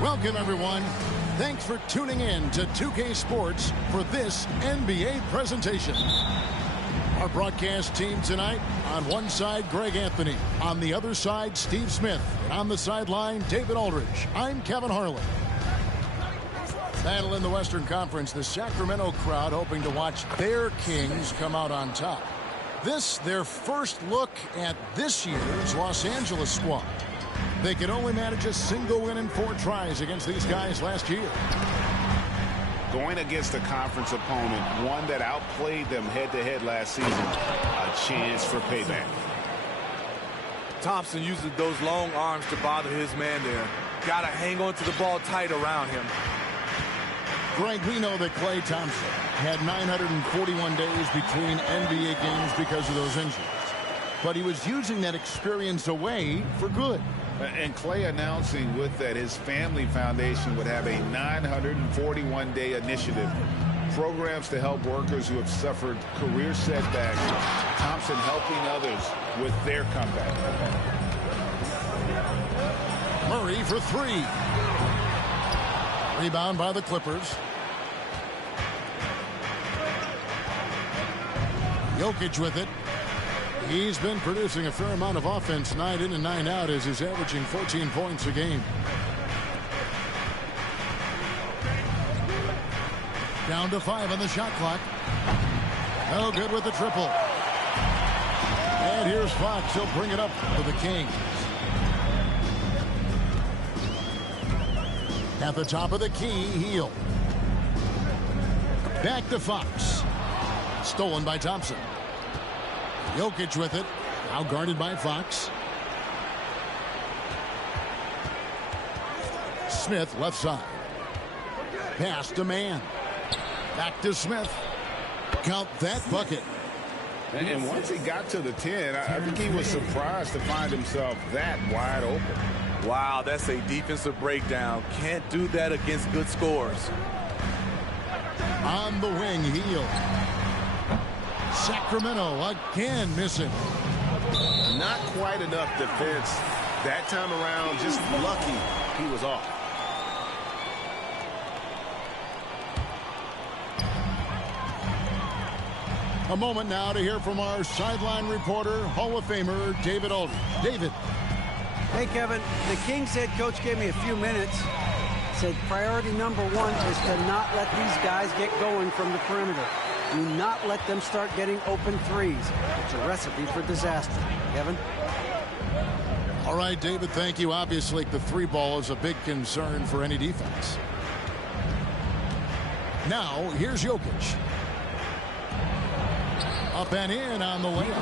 Welcome, everyone. Thanks for tuning in to 2K Sports for this NBA presentation. Our broadcast team tonight, on one side, Greg Anthony. On the other side, Steve Smith. And on the sideline, David Aldridge. I'm Kevin Harlan. Battle in the Western Conference, the Sacramento crowd hoping to watch their Kings come out on top. This, their first look at this year's Los Angeles squad. They could only manage a single win in 4 tries against these guys last year. Going against a conference opponent, one that outplayed them head-to-head last season, a chance for payback. Thompson uses those long arms to bother his man there. Got to hang on to the ball tight around him. Greg, we know that Klay Thompson had 941 days between NBA games because of those injuries. But he was using that experience away for good. And Klay announcing with that his family foundation would have a 941-day initiative. Programs to help workers who have suffered career setbacks. Thompson helping others with their comeback. Murray for 3. Rebound by the Clippers. Jokic with it. He's been producing a fair amount of offense night in and night out as he's averaging 14 points a game. Down to 5 on the shot clock. No good with the triple. And here's Fox. He'll bring it up for the Kings. At the top of the key, Heel. Back to Fox. Stolen by Thompson. Jokic with it. Now guarded by Fox. Smith left side. Pass to Mann. Back to Smith. Count that bucket. And once he got to the 10, I think he was surprised to find himself that wide open. Wow, that's a defensive breakdown. Can't do that against good scores. On the wing, heel. Sacramento again missing. Not quite enough defense that time around. Just lucky he was off. A moment now to hear from our sideline reporter, Hall of Famer David Aldridge. David. Hey, Kevin. The Kings head coach gave me a few minutes. Said priority number one is to not let these guys get going from the perimeter. Do not let them start getting open threes. It's a recipe for disaster. Kevin? All right, David, thank you. Obviously, the three ball is a big concern for any defense. Now, here's Jokic. Up and in on the layup.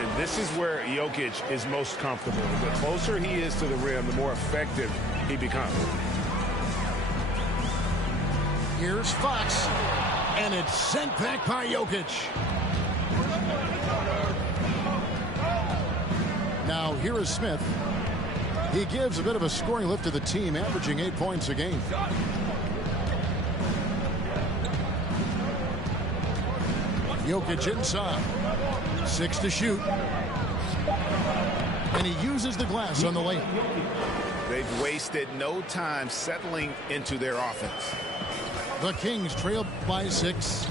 And this is where Jokic is most comfortable. The closer he is to the rim, the more effective he becomes. Here's Fox. And it's sent back by Jokic. Now, here is Smith. He gives a bit of a scoring lift to the team, averaging 8 points a game. Jokic inside. 6 to shoot. And he uses the glass on the layup. They've wasted no time settling into their offense. The Kings trail by 6.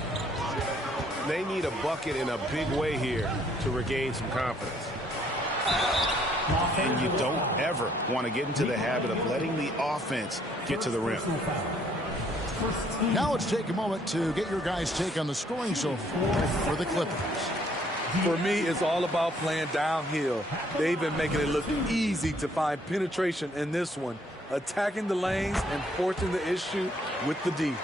They need a bucket in a big way here to regain some confidence. And you don't ever want to get into the habit of letting the offense get to the rim. Now let's take a moment to get your guys' take on the scoring so far for the Clippers. For me, it's all about playing downhill. They've been making it look easy to find penetration in this one, attacking the lanes and forcing the issue with the D.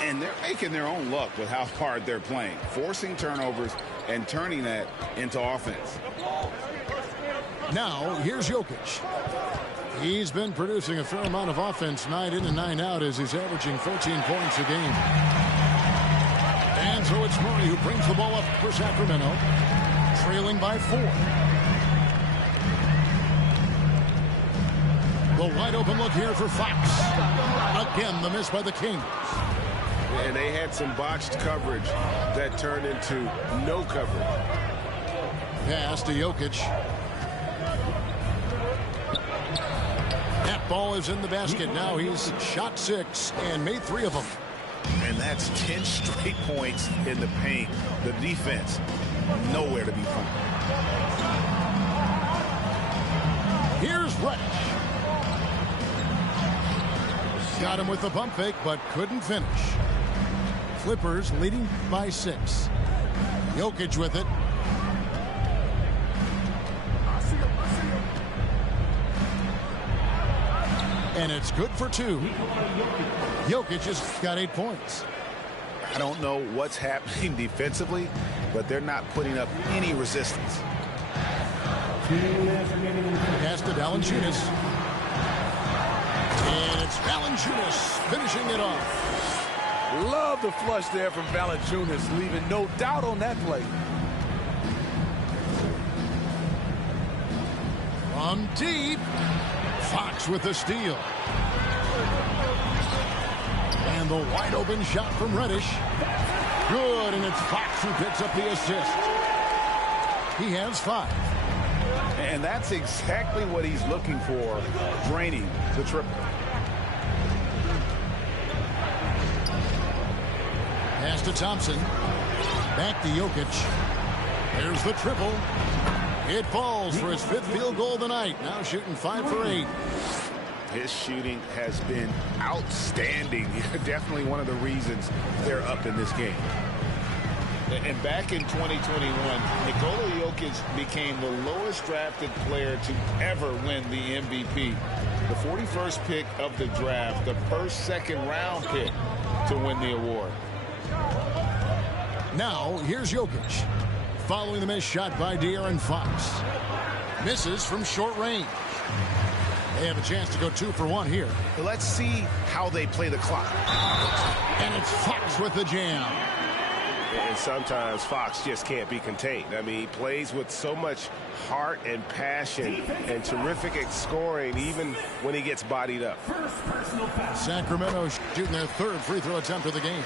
And they're making their own luck with how hard they're playing, forcing turnovers and turning that into offense. Now, here's Jokic. He's been producing a fair amount of offense night in and night out as he's averaging 14 points a game. And so it's Murray who brings the ball up for Sacramento, trailing by 4. The wide open look here for Fox. Again, the miss by the Kings. And they had some botched coverage that turned into no coverage. Pass to Jokic. That ball is in the basket. Now he's shot 6 and made 3 of them. And that's 10 straight points in the paint. The defense, nowhere to be found. Here's Reddish. Got him with the pump fake, but couldn't finish. Clippers leading by 6. Jokic with it. And it's good for 2. Jokic has got 8 points. I don't know what's happening defensively, but they're not putting up any resistance. Pass to Valanciunas. And it's Valanciunas finishing it off. Love the flush there from Valanciunas, leaving no doubt on that play. From deep, Fox with the steal. And the wide open shot from Reddish. Good, and it's Fox who picks up the assist. He has 5. And that's exactly what he's looking for, draining the triple. Pass to Thompson. Back to Jokic. There's the triple. It falls for his 5th field goal of the night. Now shooting 5 for 8. His shooting has been outstanding. Definitely one of the reasons they're up in this game. And back in 2021, Nikola Jokic became the lowest drafted player to ever win the MVP. The 41st pick of the draft, the first second-round pick to win the award. Now, here's Jokic. Following the missed shot by De'Aaron Fox. Misses from short range. They have a chance to go 2 for 1 here. Let's see how they play the clock. And it's Fox with the jam. And sometimes Fox just can't be contained. I mean, he plays with so much heart and passion and terrific scoring even when he gets bodied up. Sacramento shooting their third free throw attempt of the game.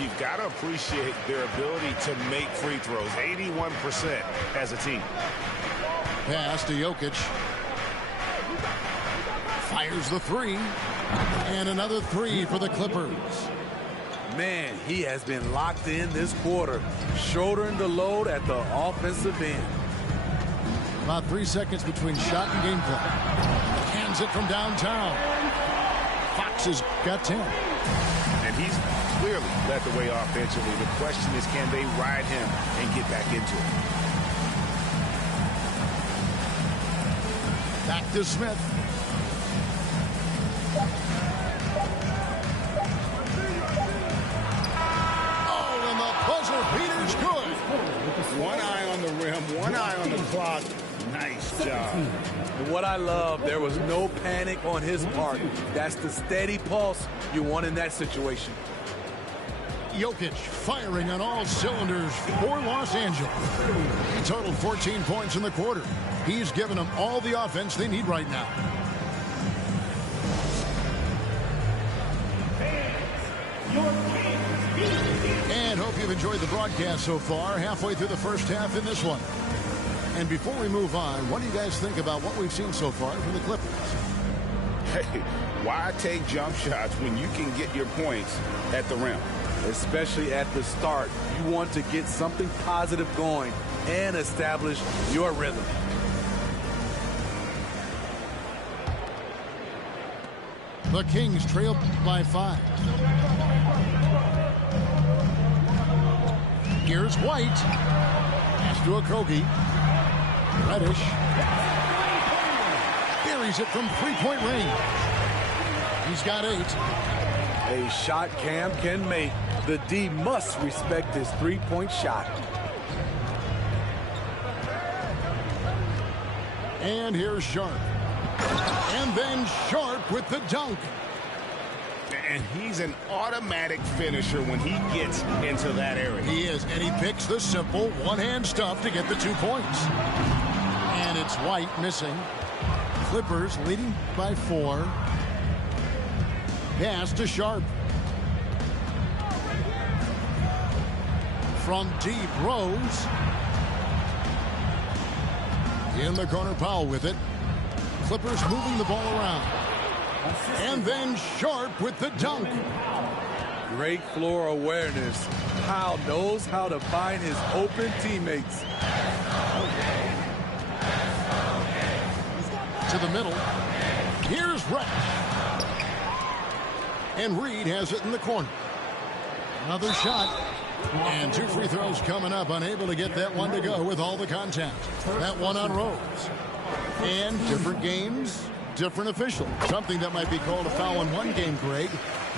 You've got to appreciate their ability to make free throws, 81% as a team. Pass to Jokic. Fires the three. And another three for the Clippers. Man, he has been locked in this quarter, shouldering the load at the offensive end. About 3 seconds between shot and gameplay. Hands it from downtown. Fox has got 10. And he's clearly led the way offensively. The question is, can they ride him and get back into it? Back to Smith. Oh, and the buzzer beater's good. One eye on the rim, one eye on the clock. Nice job. And what I love, there was no panic on his part. That's the steady pulse you want in that situation. Jokic firing on all cylinders for Los Angeles. He totaled 14 points in the quarter. He's given them all the offense they need right now. And hope you've enjoyed the broadcast so far. Halfway through the first half in this one. And before we move on, what do you guys think about what we've seen so far from the Clippers? Hey, why take jump shots when you can get your points at the rim? Especially at the start. You want to get something positive going and establish your rhythm. The Kings trail by 5. Here's White. Pass to Okogie. Reddish. Buries it from three-point range. He's got 8. A shot Cam can make. The D must respect his three-point shot. And here's Sharp. And then Sharp with the dunk. And he's an automatic finisher when he gets into that area. He is, and he picks the simple one-hand stuff to get the 2 points. And it's White missing. Clippers leading by 4. Pass to Sharp. From deep, Rose. In the corner, Powell with it. Clippers moving the ball around. And then Sharp with the dunk. Great floor awareness. Powell knows how to find his open teammates. To the middle. Here's Reddish. And Reed has it in the corner. Another shot. And 2 free throws coming up. Unable to get that one to go with all the contact. That one on Rose. And different games, different official. Something that might be called a foul in one game, Greg,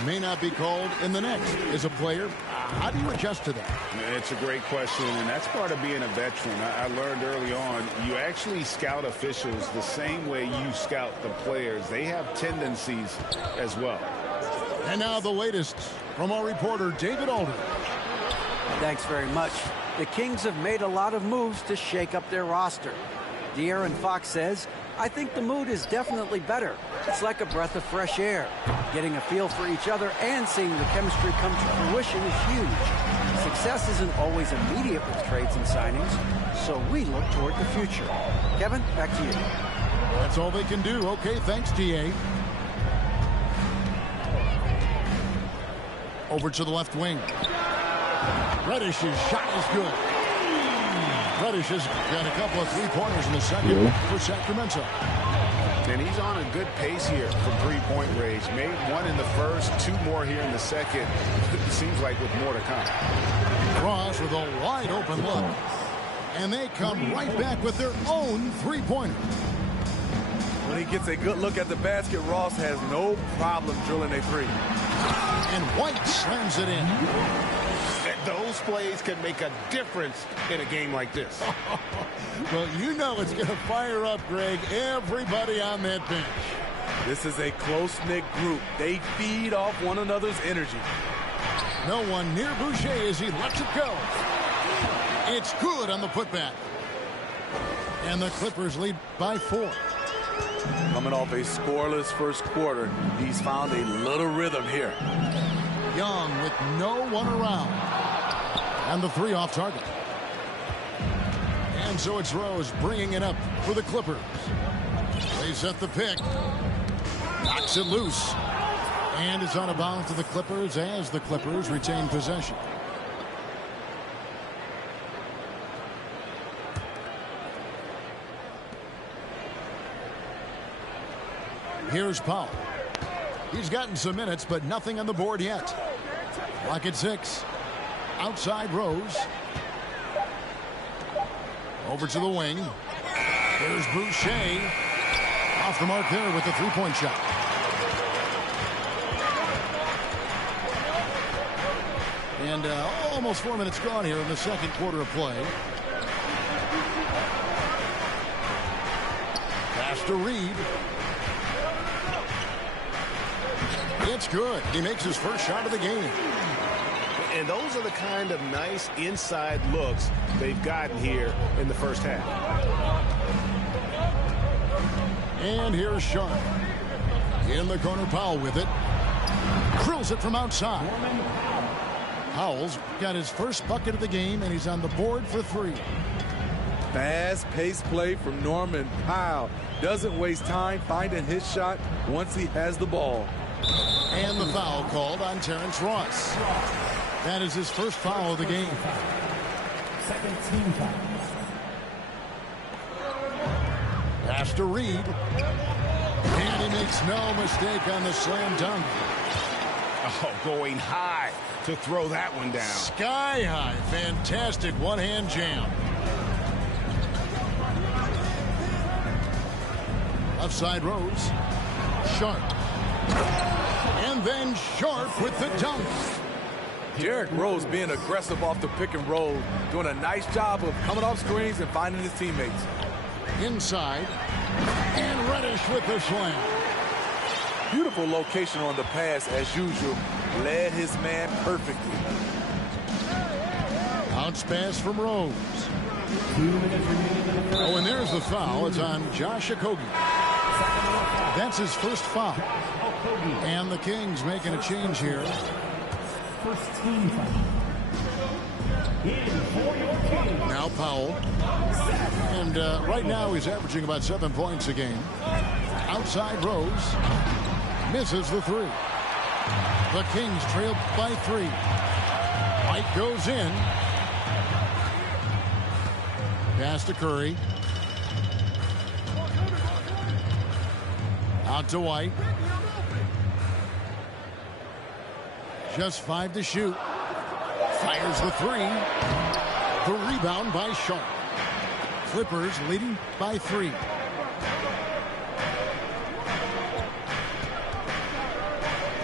may not be called in the next. As a player, how do you adjust to that? It's a great question, and that's part of being a veteran. I learned early on, you actually scout officials the same way you scout the players. They have tendencies as well. And now the latest from our reporter, David Aldridge. Thanks very much. The Kings have made a lot of moves to shake up their roster. De'Aaron Fox says, I think the mood is definitely better. It's like a breath of fresh air. Getting a feel for each other and seeing the chemistry come to fruition is huge. Success isn't always immediate with trades and signings, so we look toward the future. Kevin, back to you. That's all they can do. Okay, thanks, DA. Over to the left wing. Reddish's shot is good. Reddish has got a couple of three-pointers in the second for Sacramento. And he's on a good pace here from three-point range. Made one in the first, 2 more here in the second. It seems like with more to come. Ross with a wide-open look. And they come right back with their own three-pointer. When he gets a good look at the basket, Ross has no problem drilling a three. And White slams it in. Those plays can make a difference in a game like this. Well, you know it's going to fire up, Greg, everybody on that bench. This is a close-knit group. They feed off one another's energy. No one near Boucher as he lets it go. It's good on the putback. And the Clippers lead by 4. Coming off a scoreless first quarter, he's found a little rhythm here. Young with no one around. And the 3 off target. And so it's Rose bringing it up for the Clippers. They set the pick. Knocks it loose. And it's out of bounds to the Clippers as the Clippers retain possession. Here's Powell. He's gotten some minutes, but nothing on the board yet. Lock at 6. Outside Rose. Over to the wing. Here's Boucher. Off the mark there with the 3-point shot. And almost 4 minutes gone here in the second quarter of play. Pass to Reed. It's good. He makes his first shot of the game. And those are the kind of nice inside looks they've gotten here in the first half. And here's Sharp. In the corner, Powell with it. Drills it from outside. Powell's got his first bucket of the game, and he's on the board for 3. Fast-paced play from Norman Powell. Doesn't waste time finding his shot once he has the ball. And the foul called on Terrence Ross. That is his first foul of the game. Second team foul. Pass to Reed. And he makes no mistake on the slam dunk. Oh, going high to throw that one down. Sky high. Fantastic one-hand jam. Offside Rose. Sharp. And then Sharp with the dunk. Derrick Rose being aggressive off the pick and roll, doing a nice job of coming off screens and finding his teammates. Inside. And Reddish with the slam. Beautiful location on the pass as usual. Led his man perfectly. Bounce pass from Rose. Oh, and there's the foul. It's on Josh Okogie. That's his first foul. And the Kings making a change here. First team foul. Now Powell. And right now he's averaging about 7 points a game. Outside Rose. Misses the 3. The Kings trail by 3. White goes in. Pass to Curry. Out to White. Just 5 to shoot. Fires the 3. The rebound by Sharp. Clippers leading by 3.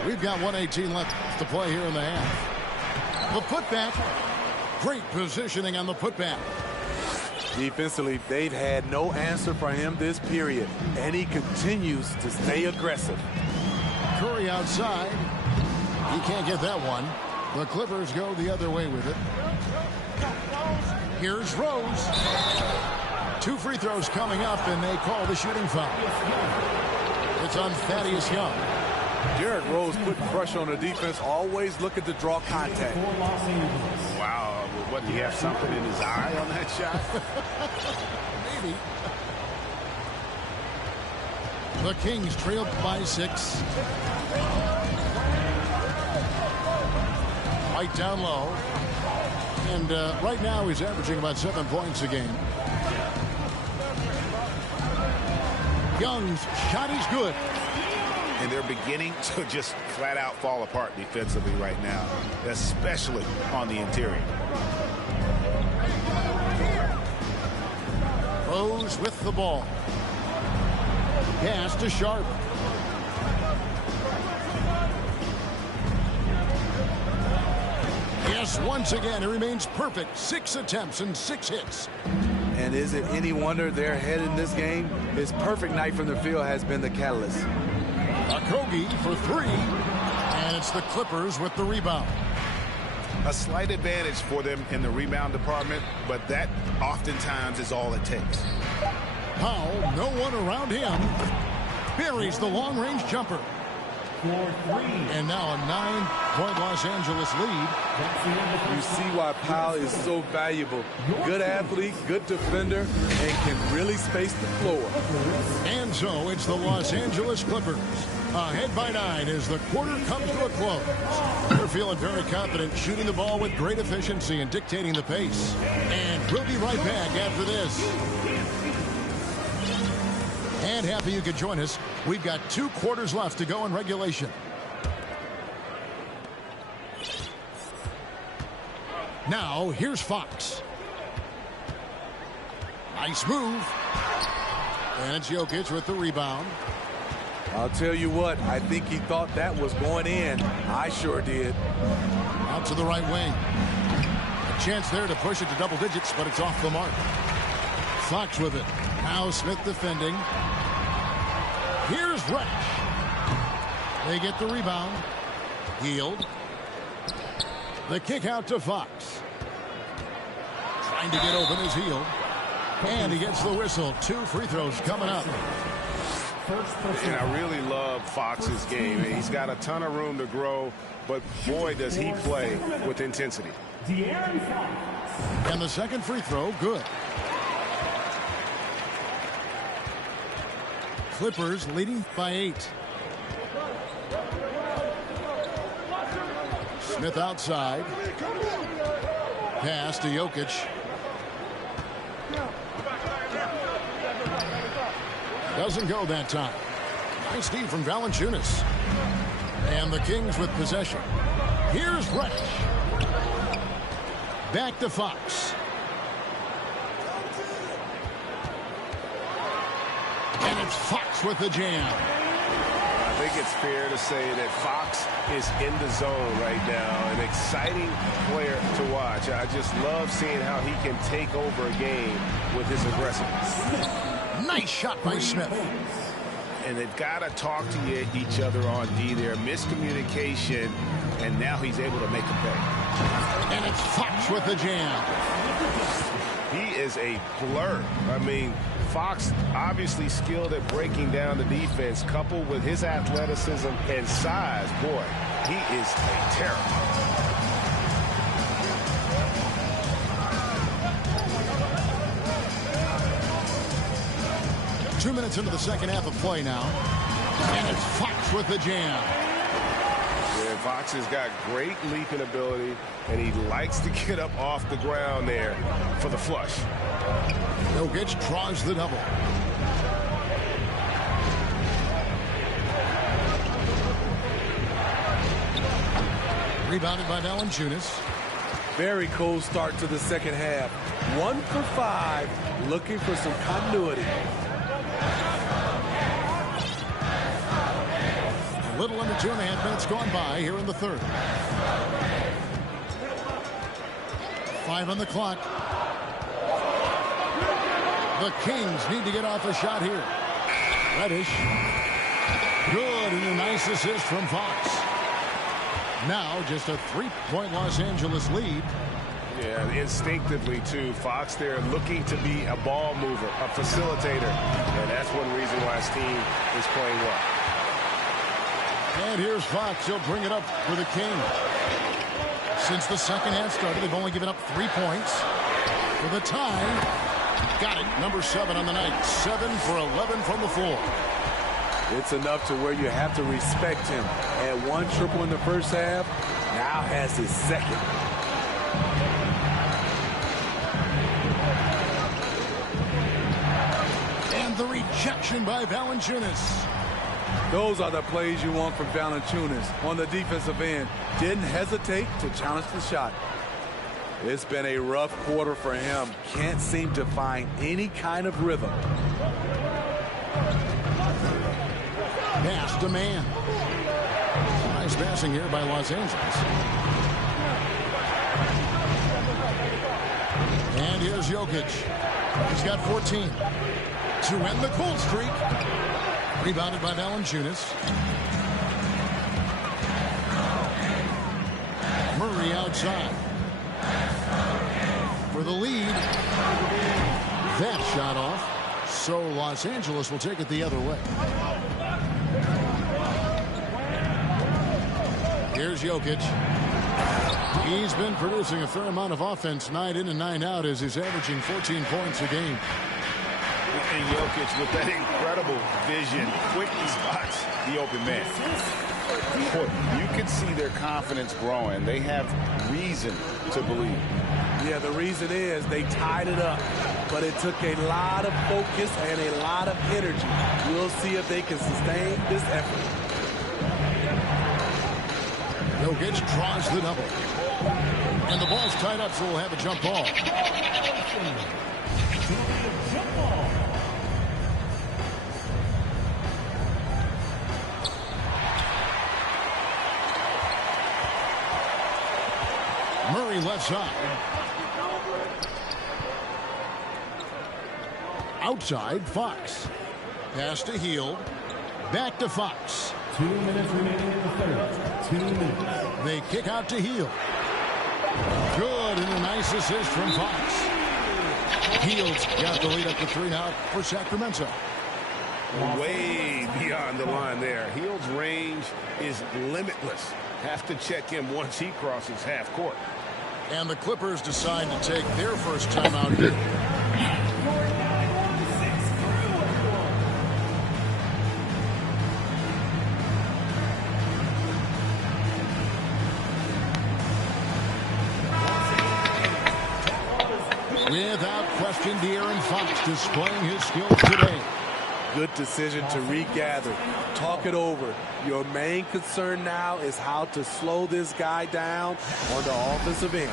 We've got 1:18 left to play here in the half. The putback. Great positioning on the putback. Defensively, they've had no answer for him this period, and he continues to stay aggressive. Curry outside. He can't get that one. The Clippers go the other way with it. Here's Rose. 2 free throws coming up, and they call the shooting foul. It's on Thaddeus Young. Derrick Rose putting pressure on the defense, always looking to draw contact. Wow, what, do you have something in his eye on that shot? Maybe. The Kings trail by 6. White down low. And right now he's averaging about 7 points a game. Young's shot is good. And they're beginning to just flat out fall apart defensively right now, especially on the interior. Rose with the ball. Pass to Sharp. Yes, once again, he remains perfect. 6 attempts and 6 hits. And is it any wonder they're ahead in this game? His perfect night from the field has been the catalyst. Okogie for 3. And it's the Clippers with the rebound. A slight advantage for them in the rebound department, but that oftentimes is all it takes. Powell, no one around him, buries the long-range jumper. And now a 9-point Los Angeles lead. You see why Powell is so valuable. Good athlete, good defender, and can really space the floor. And so it's the Los Angeles Clippers. Ahead by 9 as the quarter comes to a close. They're feeling very confident, shooting the ball with great efficiency and dictating the pace. And we'll be right back after this. And happy you could join us. We've got 2 quarters left to go in regulation. Now, here's Fox. Nice move. And it's Jokic with the rebound. I'll tell you what, I think he thought that was going in. I sure did. Out to the right wing. A chance there to push it to double digits, but it's off the mark. Fox with it. Now Smith defending. Here's Reddish. They get the rebound. Healed. The kick out to Fox. Trying to get open is Healed. And he gets the whistle. 2 free throws coming up. And I really love Fox's game. He's got a ton of room to grow, but boy, does he play with intensity. And the second free throw, good. Clippers leading by 8. Smith outside. Pass to Jokic. Doesn't go that time. Nice D from Valanciunas. And the Kings with possession. Here's Reddish. Back to Fox. And it's Fox with the jam. I think it's fair to say that Fox is in the zone right now. An exciting player to watch. I just love seeing how he can take over a game with his aggressiveness. Nice shot by Smith. And they've got to talk to each other on D there. Miscommunication, and now he's able to make a pay. And it's Fox with the jam. He is a blur. I mean, Fox obviously skilled at breaking down the defense, coupled with his athleticism and size. Boy, he is a terror. 2 minutes into the second half of play now. And it's Fox with the jam. Yeah, Fox has got great leaping ability, and he likes to get up off the ground there for the flush. Jokic draws the double. Rebounded by Valanciunas. Very cold start to the second half. 1 for 5, looking for some continuity. A little under 2.5 minutes gone by here in the third. 5 on the clock. The Kings need to get off a shot here. Reddish. Good, and a nice assist from Fox. Now just a 3-point Los Angeles lead. Yeah, instinctively, too. Fox there looking to be a ball mover, a facilitator. And that's one reason why his team is playing well. And here's Fox. He'll bring it up for the Kings. Since the second half started, they've only given up 3 points. For the tie, got it. Number 7 on the night. 7 for 11 from the floor. It's enough to where you have to respect him. Had 1 triple in the first half, now has his second. And the rejection by Valanciunas. Those are the plays you want from Valanciunas on the defensive end. Didn't hesitate to challenge the shot. It's been a rough quarter for him. Can't seem to find any kind of rhythm. Pass to man. Nice passing here by Los Angeles. And here's Jokic. He's got 14 to end the cold streak. Rebounded by Valanciunas. Murray Murray outside. For the lead. That shot off. So Los Angeles will take it the other way. Here's Jokic. He's been producing a fair amount of offense night in and night out as he's averaging 14 points a game. And Jokic with that incredible vision quickly spots the open man. You can see their confidence growing. They have reason to believe. Yeah, the reason is they tied it up, but it took a lot of focus and a lot of energy. We'll see if they can sustain this effort. Jokic draws the double. And the ball's tied up, so we'll have a jump ball. Murray left side. Outside, Fox. Pass to Hield. Back to Fox. 2 minutes remaining in the third. 2 minutes. They kick out to Hield. Good, and a nice assist from Fox. Hield's got the lead up to 3 now for Sacramento. Way beyond the line there. Hield's range is limitless. Have to check him once he crosses half court. And the Clippers decide to take their first timeout here. Without question, De'Aaron Fox displaying his skills today. Good decision to regather. Talk it over. Your main concern now is how to slow this guy down on the offensive end.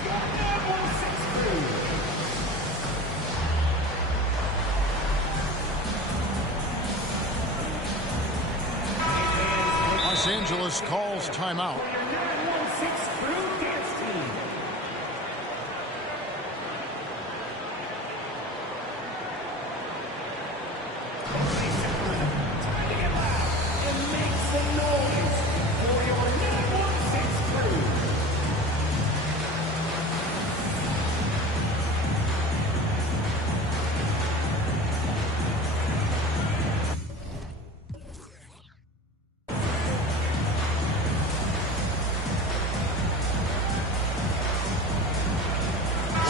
Los Angeles calls timeout.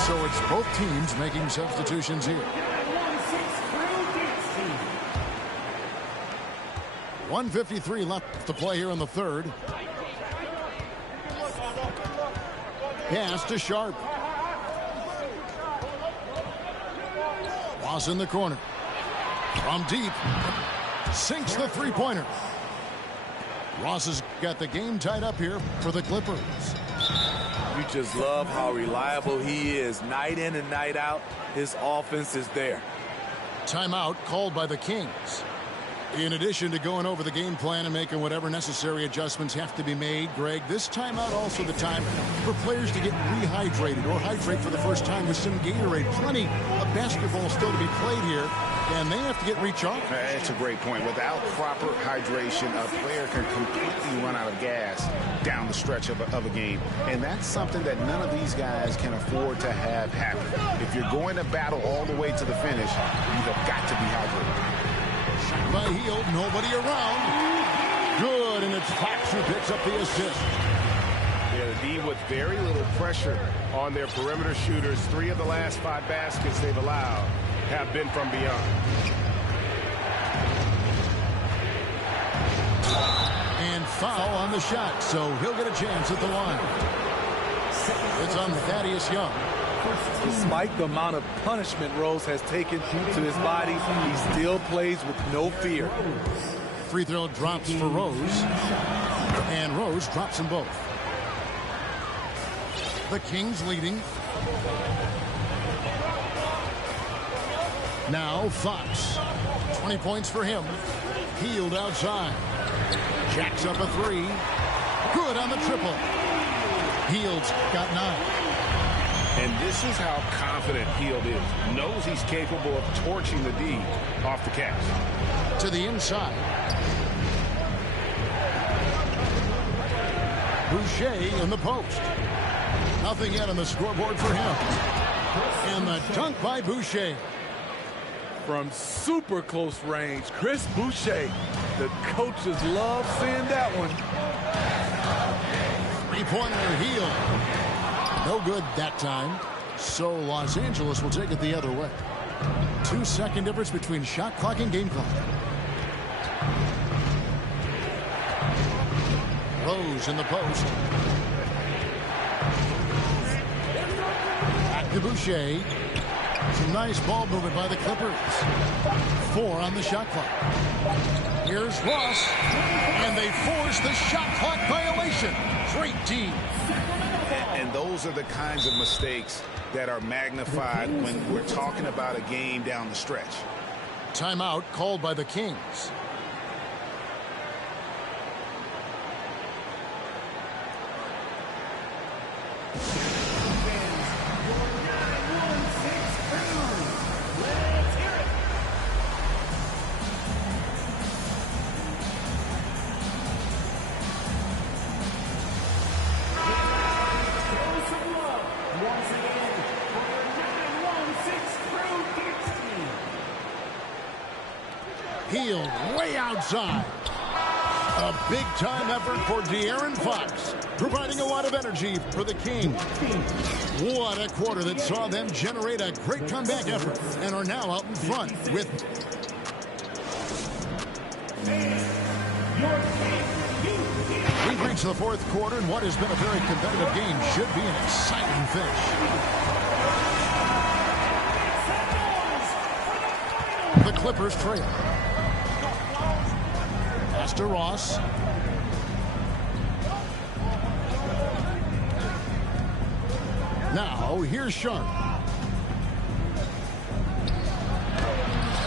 So it's both teams making substitutions here. 1:53 left to play here in the third. Pass to Sharp. Ross in the corner. From deep. Sinks the three-pointer. Ross has got the game tied up here for the Clippers. You just love how reliable he is. Night in and night out, his offense is there. Timeout called by the Kings. In addition to going over the game plan and making whatever necessary adjustments have to be made, Greg, this timeout also the time for players to get rehydrated or hydrate for the first time with some Gatorade. Plenty of basketball still to be played here, and they have to get recharged. That's a great point. Without proper hydration, a player can completely run out of gas down the stretch of a game. And that's something that none of these guys can afford to have happen. If you're going to battle all the way to the finish, you have got to be hydrated. Shot by Hield, nobody around. Good, and it's Fox who picks up the assist. Yeah, the D with very little pressure on their perimeter shooters. 3 of the last 5 baskets they've allowed have been from beyond. And foul on the shot, so he'll get a chance at the line. It's on Thaddeus Young. Despite the amount of punishment Rose has taken to his body, he still plays with no fear. Free throw drops for Rose. And Rose drops them both. The Kings leading. Now Fox. 20 points for him. Hield outside. Jacks up a 3. Good on the triple. Hield's got 9. And this is how confident Hield is. Knows he's capable of torching the D off the catch. To the inside. Boucher in the post. Nothing yet on the scoreboard for him. And the dunk by Boucher. From super close range, Chris Boucher. The coaches love seeing that one. Three-pointer heel. No good that time. So Los Angeles will take it the other way. 2-second difference between shot clock and game clock. Rose in the post. Back to Boucher. Some nice ball movement by the Clippers. 4 on the shot clock. Here's Ross. And they force the shot clock violation. Great team. And those are the kinds of mistakes that are magnified when we're talking about a game down the stretch. Timeout called by the Kings. Healed way outside. A big-time effort for De'Aaron Fox, providing a lot of energy for the Kings. What a quarter that saw them generate a great comeback effort and are now out in front with... We've reached the fourth quarter, and what has been a very competitive game should be an exciting finish. The Clippers trail. Pass to Ross. Now, here's Sharp.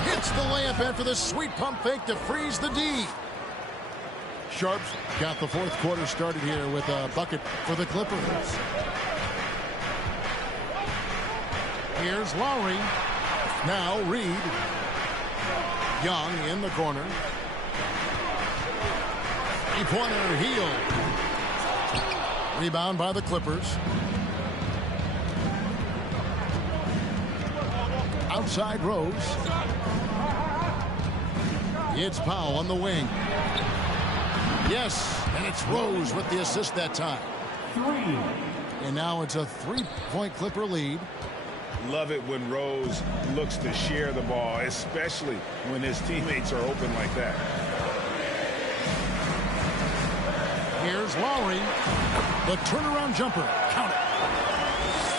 Hits the layup after the sweet pump fake to freeze the D. Sharp's got the fourth quarter started here with a bucket for the Clippers. Here's Lowry. Now Reed. Young in the corner. Three-pointer heel. Rebound by the Clippers. Outside Rose. It's Powell on the wing. Yes, and it's Rose with the assist that time. 3. And now it's a 3-point Clipper lead. Love it when Rose looks to share the ball, especially when his teammates are open like that. Here's Lowry. The turnaround jumper. Count it.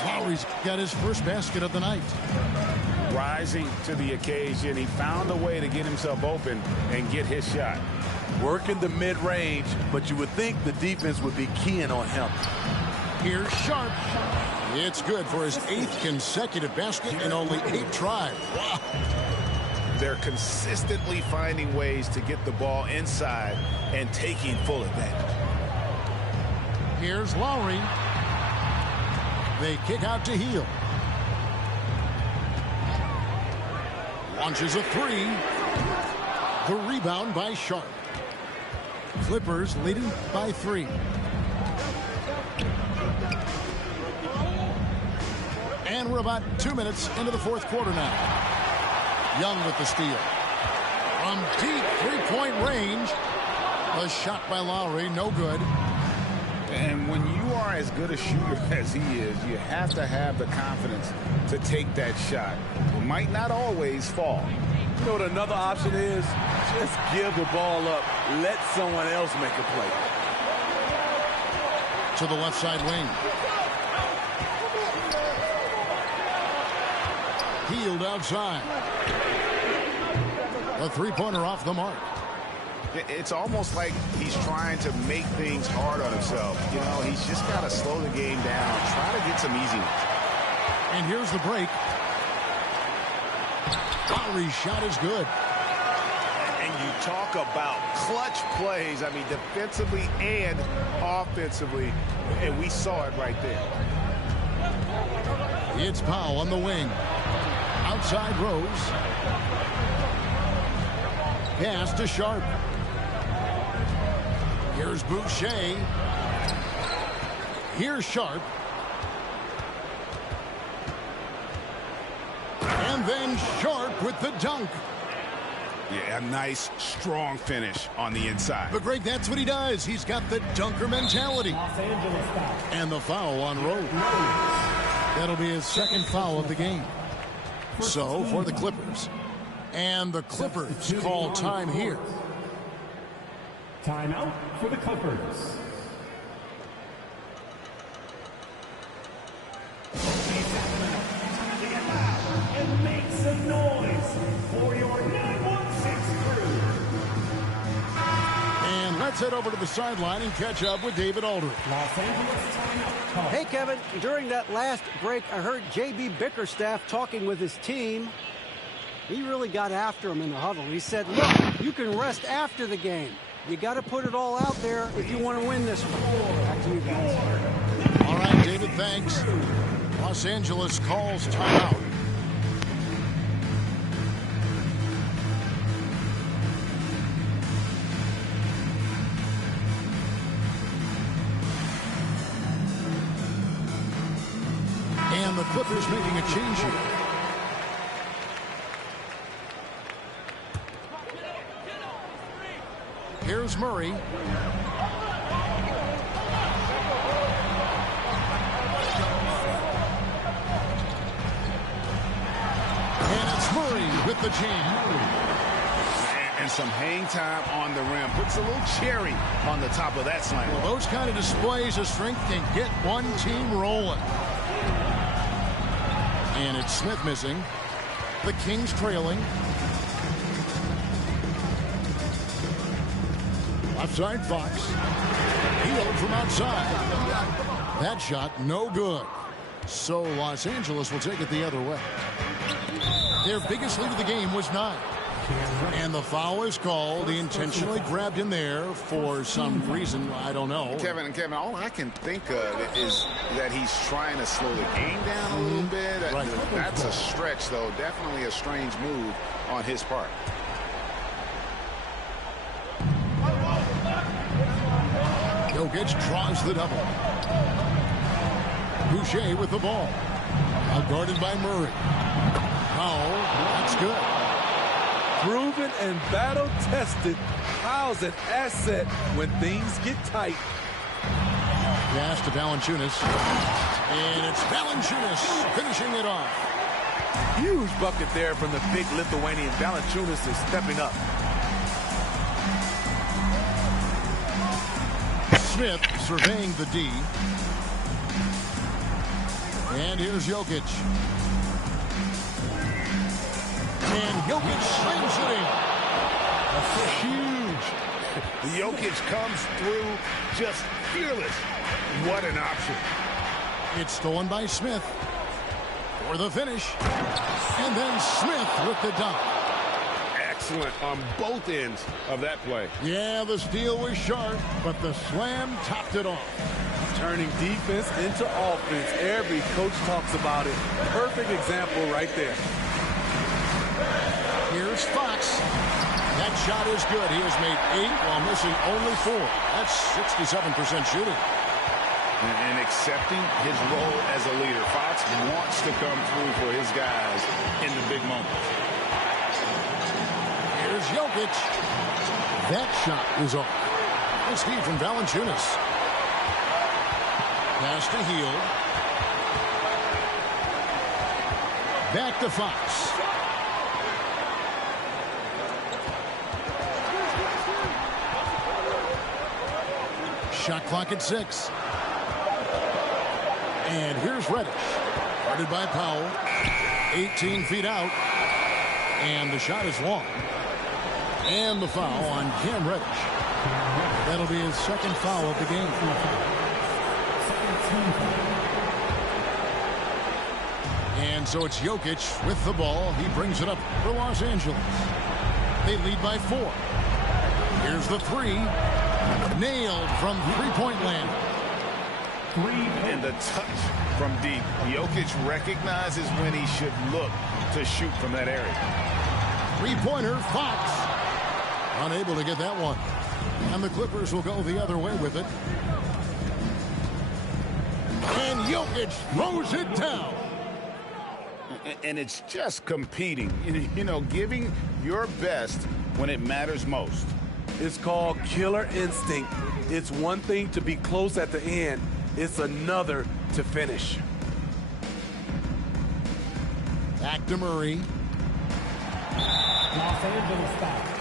Lowry's got his first basket of the night. Rising to the occasion, he found a way to get himself open and get his shot. Working the mid-range, but you would think the defense would be keying on him. Here's Sharp. It's good for his 8th consecutive basket in only 8 tries. Wow. They're consistently finding ways to get the ball inside and taking full advantage. Here's Lowry. They kick out to Heel. Launches a 3. The rebound by Sharp. Clippers leading by 3. And we're about 2 minutes into the fourth quarter now. Young with the steal. From deep three-point range. A shot by Lowry, no good. And when you are as good a shooter as he is, you have to have the confidence to take that shot. It might not always fall. You know what another option is? Just give the ball up. Let someone else make a play. To the left side wing. Healed outside. A three-pointer off the mark. It's almost like he's trying to make things hard on himself. You know, he's just got to slow the game down, try to get some easy ones. And here's the break. Lowry's shot is good. And you talk about clutch plays, I mean, defensively and offensively, and we saw it right there. It's Powell on the wing. Outside Rose. Pass to Sharp. Here's Boucher. Here's Sharp. And then Sharp with the dunk. Yeah, a nice, strong finish on the inside. But, Greg, that's what he does. He's got the dunker mentality. Los Angeles foul. And the foul on Rose. That'll be his second foul of the game. So, for the Clippers. And the Clippers call time here. Timeout for the Clippers. And make some noise for your 916 crew. And let's head over to the sideline and catch up with David Aldridge. Los Angeles timeout call. Hey, Kevin, during that last break, I heard J.B. Bickerstaff talking with his team. He really got after him in the huddle. He said, look, you can rest after the game. You got to put it all out there if you want to win this one. Back to you guys. All right, David, thanks. Los Angeles calls timeout. And the Clippers making a change here. Here's Murray. And it's Murray with the jam. And some hang time on the rim. Puts a little cherry on the top of that slam. Well, those kind of displays of strength can get one team rolling. And it's Smith missing. The Kings trailing. Left side, Fox. Healed from outside. That shot, no good. So Los Angeles will take it the other way. Their biggest lead of the game was 9. And the foul is called. He intentionally grabbed in there for some reason. I don't know. Kevin, all I can think of is that he's trying to slow the game down a little bit. Right. That's a stretch, though. Definitely a strange move on his part. Jokic draws the double. Boucher with the ball. Outguarded by Murray. Foul. That's good. Proven and battle-tested. How's an asset when things get tight? Pass to Valanciunas. And it's Valanciunas finishing it off. Huge bucket there from the big Lithuanian. Valanciunas is stepping up. Smith surveying the D. And here's Jokic. And Jokic slings it in. That's huge. Jokic comes through just fearless. What an option. It's stolen by Smith for the finish. And then Smith with the dunk. Excellent on both ends of that play. Yeah, the steal was sharp, but the slam topped it off. Turning defense into offense. Every coach talks about it. Perfect example right there. Here's Fox. That shot is good. He has made 8 while missing only 4. That's 67% shooting. And accepting his role as a leader. Fox wants to come through for his guys in the big moments. Here's Jokic. That shot is off. Nice feed from Valanciunas. Pass to Hield. Back to Fox. Shot clock at 6. And here's Reddish. Guarded by Powell. 18 feet out. And the shot is long. And the foul on Cam Reddish. That'll be his second foul of the game. And so it's Jokic with the ball. He brings it up for Los Angeles. They lead by 4. Here's the 3. Nailed from three-point land. And the touch from deep. Jokic recognizes when he should look to shoot from that area. Three-pointer, Fox. Unable to get that one. And the Clippers will go the other way with it. And Jokic throws it down. And it's just competing, you know, giving your best when it matters most. It's called killer instinct. It's one thing to be close at the end. It's another to finish. Back to Murray. Los Angeles foul.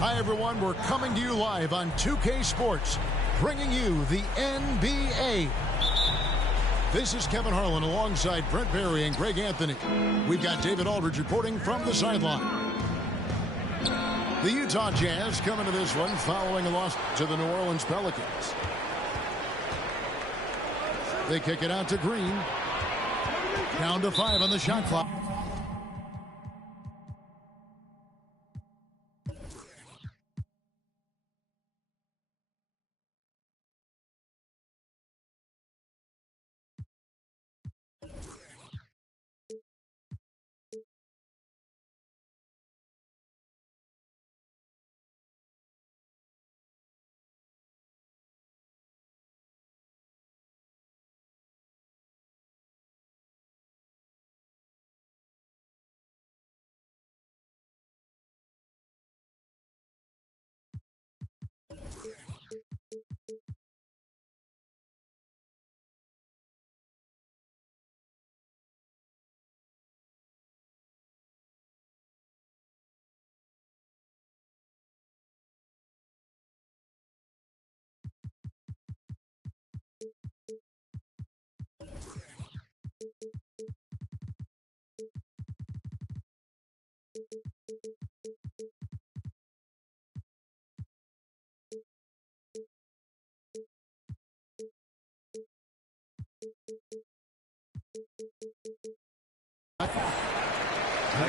Hi, everyone. We're coming to you live on 2K Sports, bringing you the NBA. This is Kevin Harlan alongside Brent Barry and Greg Anthony. We've got David Aldridge reporting from the sideline. The Utah Jazz coming to this one following a loss to the New Orleans Pelicans. They kick it out to Green. Down to 5 on the shot clock.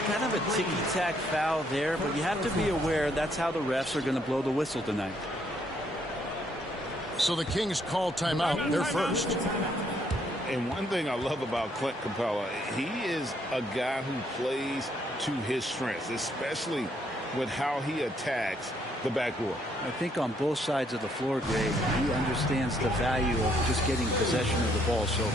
Kind of a ticky-tack foul there, but you have to be aware that's how the refs are going to blow the whistle tonight. So the Kings call timeout. They're first. And one thing I love about Clint Capella, he is a guy who plays to his strengths, especially with how he attacks the backboard. I think on both sides of the floor, Greg, he understands the value of just getting possession of the ball. So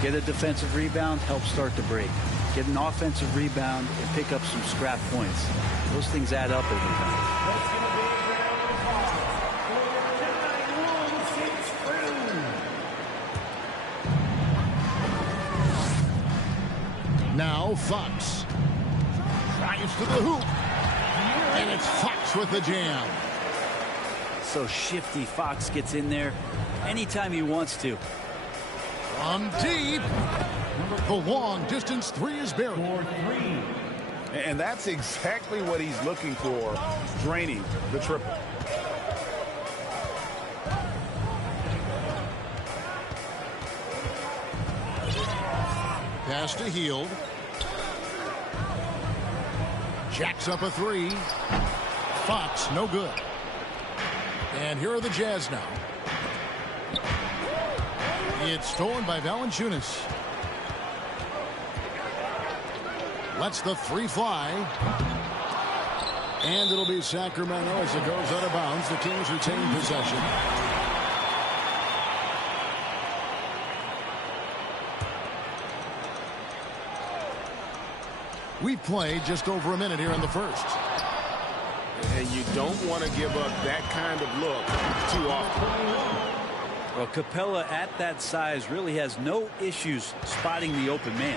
get a defensive rebound, help start the break. Get an offensive rebound and pick up some scrap points. Those things add up over time. Now Fox drives to the hoop, and it's Fox with the jam. So shifty. Fox gets in there anytime he wants to. From deep, the long distance three is buried. And that's exactly what he's looking for, draining the triple. Pass to Hield. Jacks up a three. Fox, no good. And here are the Jazz now. It's stolen by Valanciunas. Lets the three fly. And it'll be Sacramento as it goes out of bounds. The Kings retain possession. We've played just over a minute here in the first. And you don't want to give up that kind of look too often. Well, Capella at that size really has no issues spotting the open man.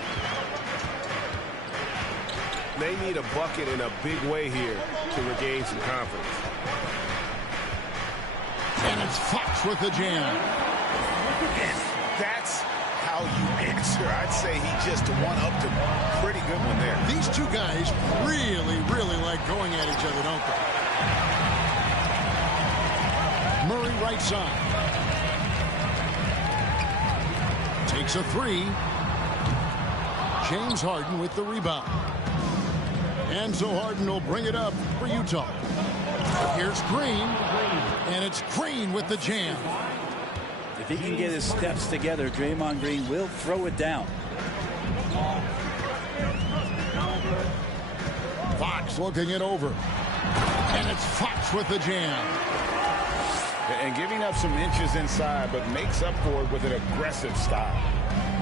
They need a bucket in a big way here to regain some confidence. And it's Fox with the jam. And that's how you answer. I'd say he just one-upped a pretty good one there. These two guys really, really like going at each other, don't they? Murray right side. Takes a three. James Harden with the rebound. And so Harden will bring it up for Utah. Here's Green. And it's Green with the jam. If he can get his steps together, Draymond Green will throw it down. Fox looking it over. And it's Fox with the jam. And giving up some inches inside, but makes up for it with an aggressive style.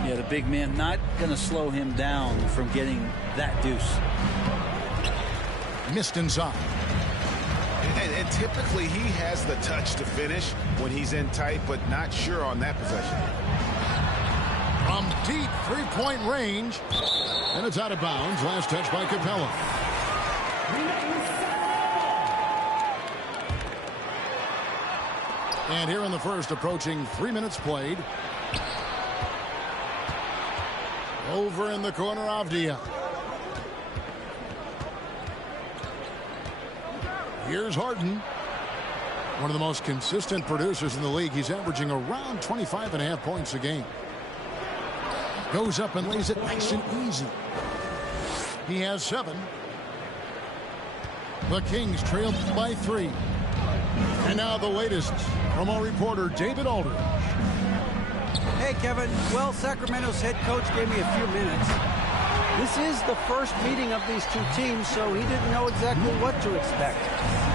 Yeah, the big man not going to slow him down from getting that deuce. Missed inside. And typically he has the touch to finish when he's in tight, but not sure on that possession. From deep three-point range. And it's out of bounds. Last touch by Capella. And here in the first, approaching 3 minutes played. Over in the corner, Avdia. Here's Harden. One of the most consistent producers in the league. He's averaging around 25.5 points a game. Goes up and lays it nice and easy. He has 7. The Kings trail by 3. And now the latest from our reporter, David Aldridge. Hey, Kevin. Well, Sacramento's head coach gave me a few minutes. This is the first meeting of these two teams, so he didn't know exactly what to expect.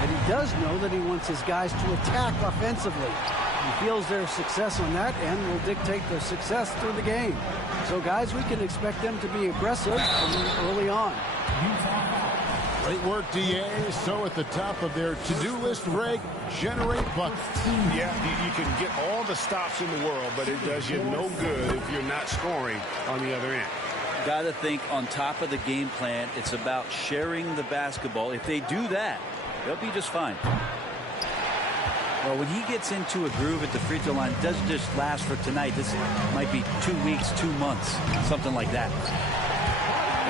But he does know that he wants his guys to attack offensively. He feels their success on that end will dictate their success through the game. So, guys, we can expect them to be aggressive early on. Great work, DA. So at the top of their to-do list, Greg, generate buckets. Yeah, you can get all the stops in the world, but it does you no good if you're not scoring on the other end. Got to think on top of the game plan, it's about sharing the basketball. If they do that, they'll be just fine. Well, when he gets into a groove at the free throw line, it doesn't just last for tonight. This might be 2 weeks, 2 months, something like that.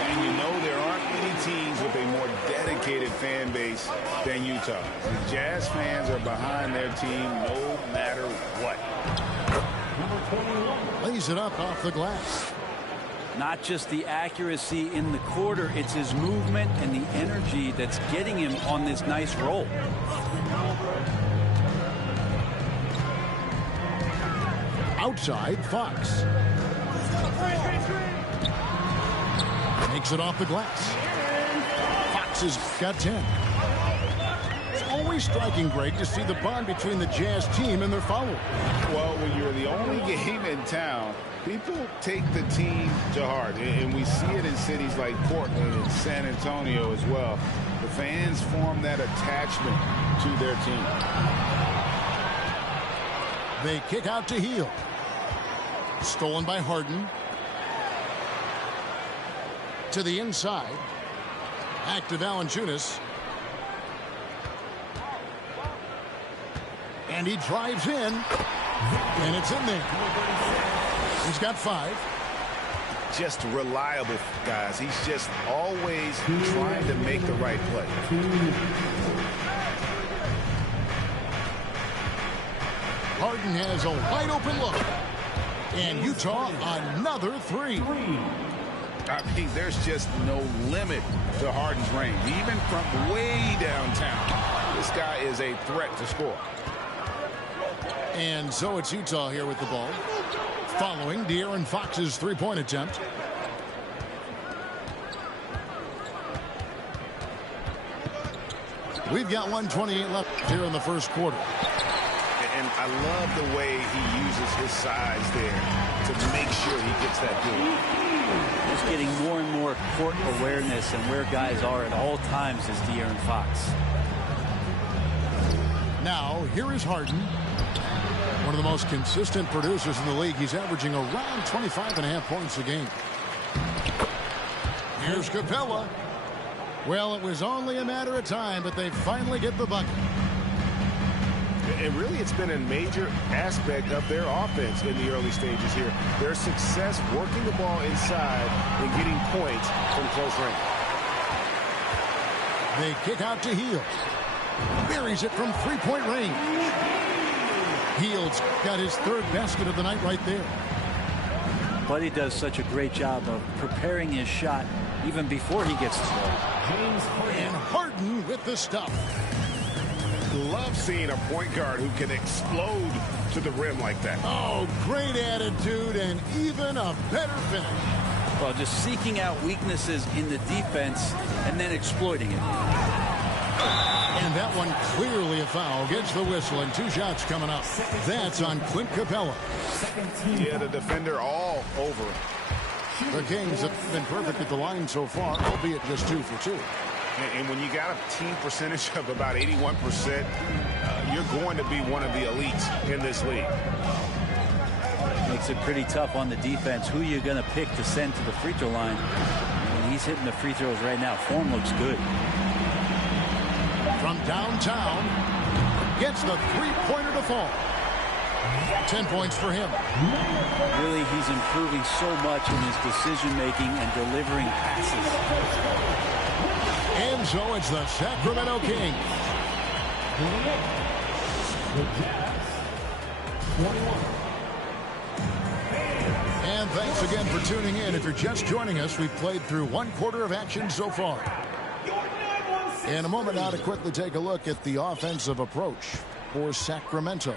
And you know there aren't many teams with a more dedicated fan base than Utah. The Jazz fans are behind their team no matter what. Lays it up off the glass. Not just the accuracy in the quarter, it's his movement and the energy that's getting him on this nice roll. Outside, Fox. Makes it off the glass. Fox has got 10. It's always striking, Greg, to see the bond between the Jazz team and their followers. Well, when you're the only game in town, people take the team to heart, and we see it in cities like Portland and San Antonio as well. The fans form that attachment to their team. They kick out to Hield. Stolen by Harden. To the inside. Back to Valanciunas. And he drives in. And it's in there. He's got 5. Just reliable, guys. He's just always trying to make the right play. Harden has a wide open look. And Utah another 3. I mean, there's just no limit to Harden's range. Even from way downtown, this guy is a threat to score. And so it's Utah here with the ball. Following De'Aaron Fox's three-point attempt. We've got 1:28 left here in the first quarter. And I love the way he uses his size there to make sure he gets that goal. Just getting more and more court awareness and where guys are at all times is De'Aaron Fox. Now, here is Harden. One of the most consistent producers in the league. He's averaging around 25.5 points a game. Here's Capella. Well, it was only a matter of time, but they finally get the bucket. And really, it's been a major aspect of their offense in the early stages here. Their success working the ball inside and getting points from close range. They kick out to Hield. Buries it from three-point range. Hield's got his third basket of the night right there. Buddy does such a great job of preparing his shot even before he gets to the ball. And Harden with the stuff. Love seeing a point guard who can explode to the rim like that. Oh, great attitude and even a better finish. Well, just seeking out weaknesses in the defense and then exploiting it. And that one clearly a foul. Gets the whistle and 2 shots coming up. That's on Clint Capella. Yeah, the defender all over him. The Kings have been perfect at the line so far, albeit just 2 for 2. And when you got a team percentage of about 81%, you're going to be one of the elites in this league. Makes it pretty tough on the defense. Who you're going to pick to send to the free throw line. And he's hitting the free throws right now. Form looks good. From downtown, gets the three-pointer to fall. 10 points for him. Really, he's improving so much in his decision-making and delivering passes. And so it's the Sacramento Kings. And thanks again for tuning in. If you're just joining us, we've played through 1 quarter of action so far. In a moment now to quickly take a look at the offensive approach for Sacramento.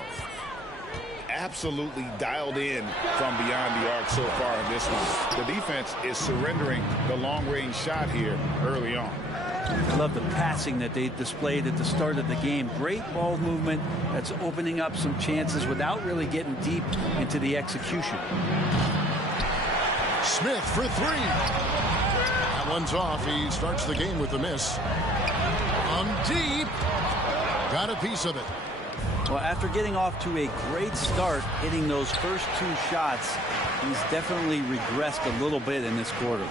Absolutely dialed in from beyond the arc so far in this one. The defense is surrendering the long-range shot here early on. I love the passing that they displayed at the start of the game. Great ball movement that's opening up some chances without really getting deep into the execution. Smith for 3. That one's off. He starts the game with a miss. Deep. Got a piece of it. Well, after getting off to a great start, hitting those first 2 shots, he's definitely regressed a little bit in this quarter.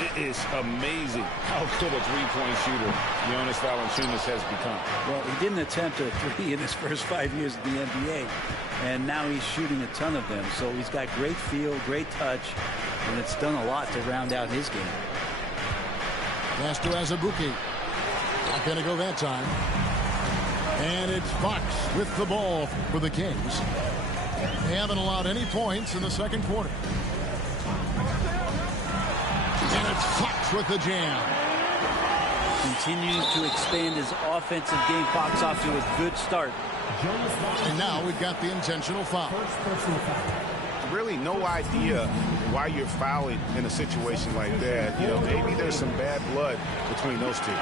It is amazing how good a three-point shooter Jonas Valanciunas has become. Well, he didn't attempt a 3 in his first 5 years in the NBA, and now he's shooting a ton of them. So he's got great feel, great touch, and it's done a lot to round out his game. Pass to Azubuike. Not going to go that time. And it's Fox with the ball for the Kings. They haven't allowed any points in the second quarter. And it's Fox with the jam. Continuing to expand his offensive game. Fox off to a good start. And now we've got the intentional foul. Really no idea why you're fouling in a situation like that. You know, maybe there's some bad blood between those two.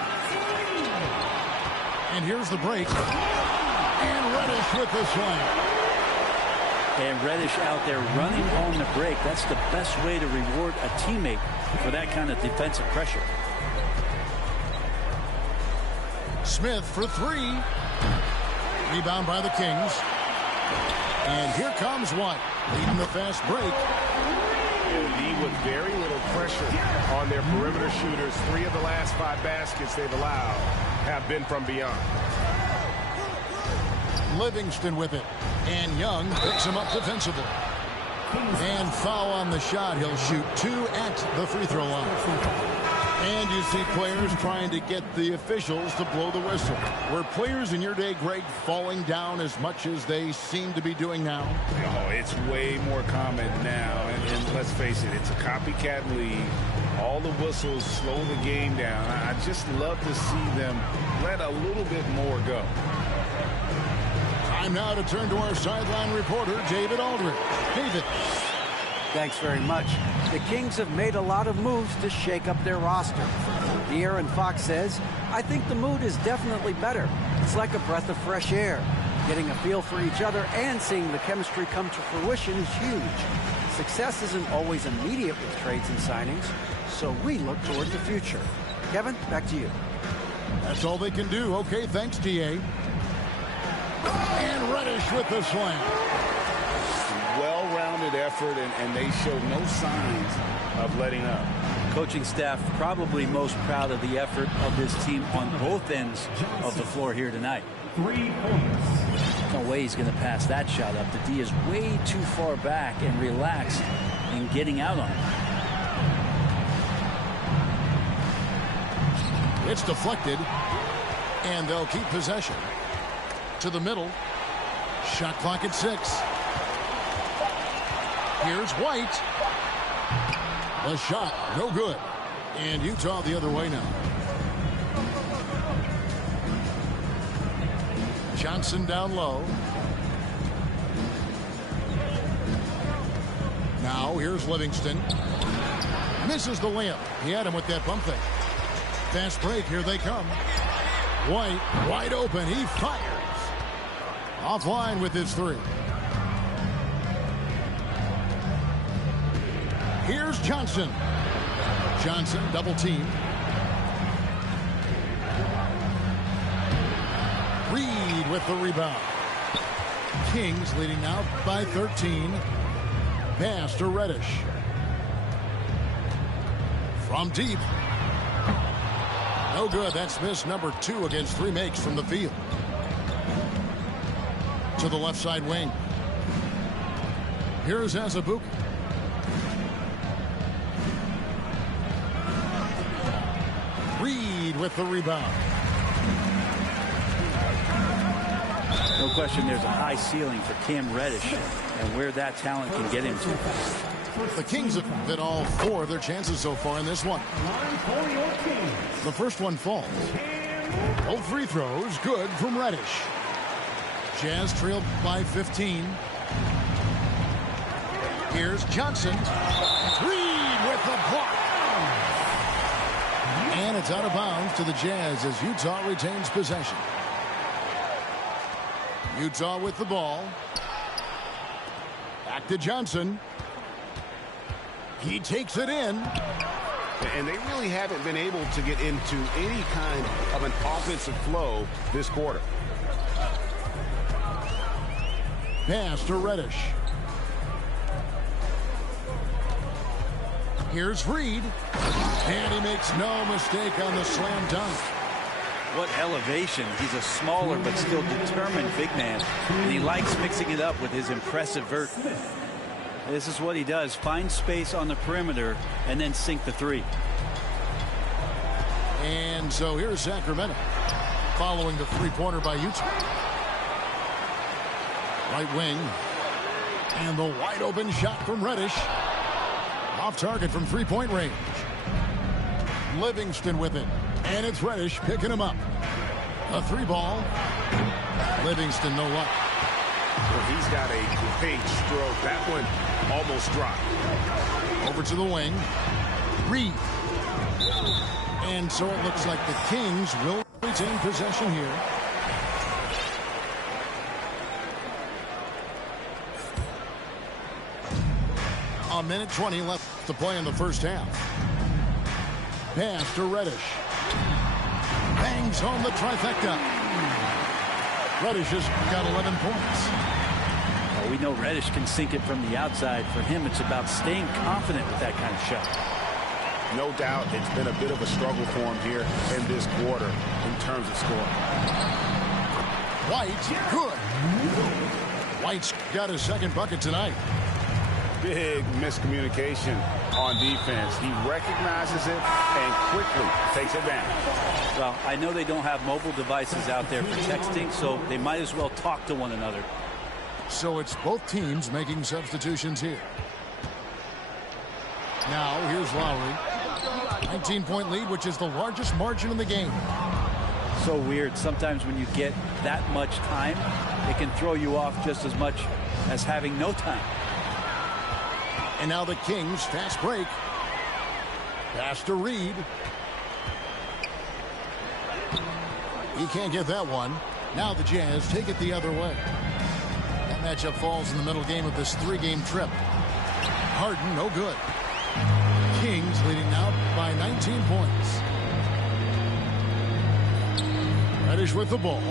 And here's the break. And Reddish with the slam. And Reddish out there running on the break. That's the best way to reward a teammate for that kind of defensive pressure. Smith for 3. Rebound by the Kings. And here comes White, leading the fast break. And with very little pressure on their perimeter shooters. 3 of the last 5 baskets they've allowed have been from beyond. Livingston with it. And Young picks him up defensively. And foul on the shot. He'll shoot 2 at the free throw line. And you see players trying to get the officials to blow the whistle. Were players in your day, Greg, falling down as much as they seem to be doing now? Oh, it's way more common now. And let's face it, it's a copycat league. All the whistles slow the game down. I just love to see them let a little bit more go. Time now to turn to our sideline reporter, David Aldridge. David. Thanks very much. The Kings have made a lot of moves to shake up their roster. De'Aaron Fox says, I think the mood is definitely better. It's like a breath of fresh air. Getting a feel for each other and seeing the chemistry come to fruition is huge. Success isn't always immediate with trades and signings, so we look toward the future. Kevin, back to you. That's all they can do. Okay, thanks, DA. And Reddish with the slam. Well-rounded effort, and they showed no signs of letting up. Coaching staff probably most proud of the effort of this team on both ends of the floor here tonight. 3 points. No way he's going to pass that shot up. The D is way too far back and relaxed in getting out on it. It's deflected, and they'll keep possession. To the middle. Shot clock at 6. Here's White. The shot, no good. And Utah the other way now. Johnson down low. Now here's Livingston. Misses the layup. He had him with that bump fake. Fast break, here they come. White, wide open, he fires. Offline with his 3. Here's Johnson. Johnson, double team. Reed with the rebound. Kings leading now by 13. Pass to Reddish. From deep. No good. That's miss number 2 against 3 makes from the field. To the left side wing. Here's Azubuike. Reed with the rebound. No question there's a high ceiling for Cam Reddish and where that talent can get him to. The Kings have been all 4 of their chances so far in this one. The first one falls. Both free throws good from Reddish. Jazz trailed by 15. Here's Johnson. Reed with the block. And it's out of bounds to the Jazz as Utah retains possession. Utah with the ball. Back to Johnson. He takes it in. And they really haven't been able to get into any kind of an offensive flow this quarter. Pass to Reddish. Here's Reed. And he makes no mistake on the slam dunk. What elevation. He's a smaller but still determined big man. And he likes mixing it up with his impressive vert. This is what he does. Find space on the perimeter and then sink the 3. And so here's Sacramento following the 3-pointer by Utah. Right wing. And the wide open shot from Reddish. Off target from 3-point range. Livingston with it. And it's Reddish picking him up. A 3-ball. Livingston no luck. Well, he's got a great stroke. That one almost dropped. Over to the wing. Reed. And so it looks like the Kings will retain possession here. A minute 20 left to play in the first half. Pass to Reddish. Bangs home the trifecta. Reddish has got 11 points. Well, we know Reddish can sink it from the outside. For him, it's about staying confident with that kind of shot. No doubt it's been a bit of a struggle for him here in this quarter in terms of scoring. White, good. White's got his second bucket tonight. Big miscommunication on defense. He recognizes it and quickly takes advantage. Well, I know they don't have mobile devices out there for texting, so they might as well talk to one another. So it's both teams making substitutions here. Now here's Lowry. 19-point lead, which is the largest margin in the game. So weird. Sometimes when you get that much time, it can throw you off just as much as having no time. And now the Kings fast break. Pass to Reed. He can't get that one. Now the Jazz take it the other way. That matchup falls in the middle game of this 3-game trip. Harden, no good. Kings leading now by 19 points. Reddish with the ball.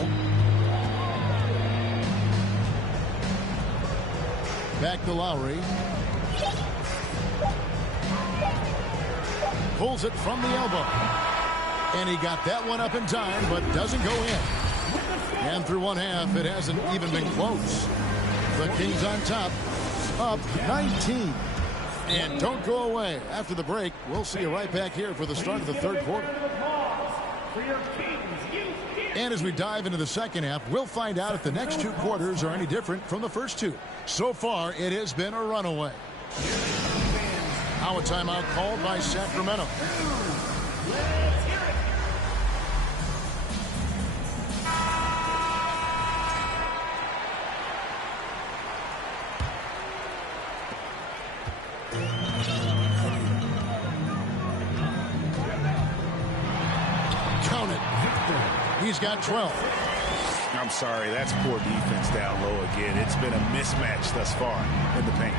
Back to Lowry. Pulls it from the elbow. And he got that one up in time, but doesn't go in. And through one half, it hasn't even been close. The Kings on top, up 19. And don't go away. After the break, we'll see you right back here for the start of the third quarter. And as we dive into the second half, we'll find out if the next two quarters are any different from the first two. So far, it has been a runaway. Now a timeout called by Sacramento. He's got 12. I'm sorry, that's poor defense down low again. It's been a mismatch thus far in the paint.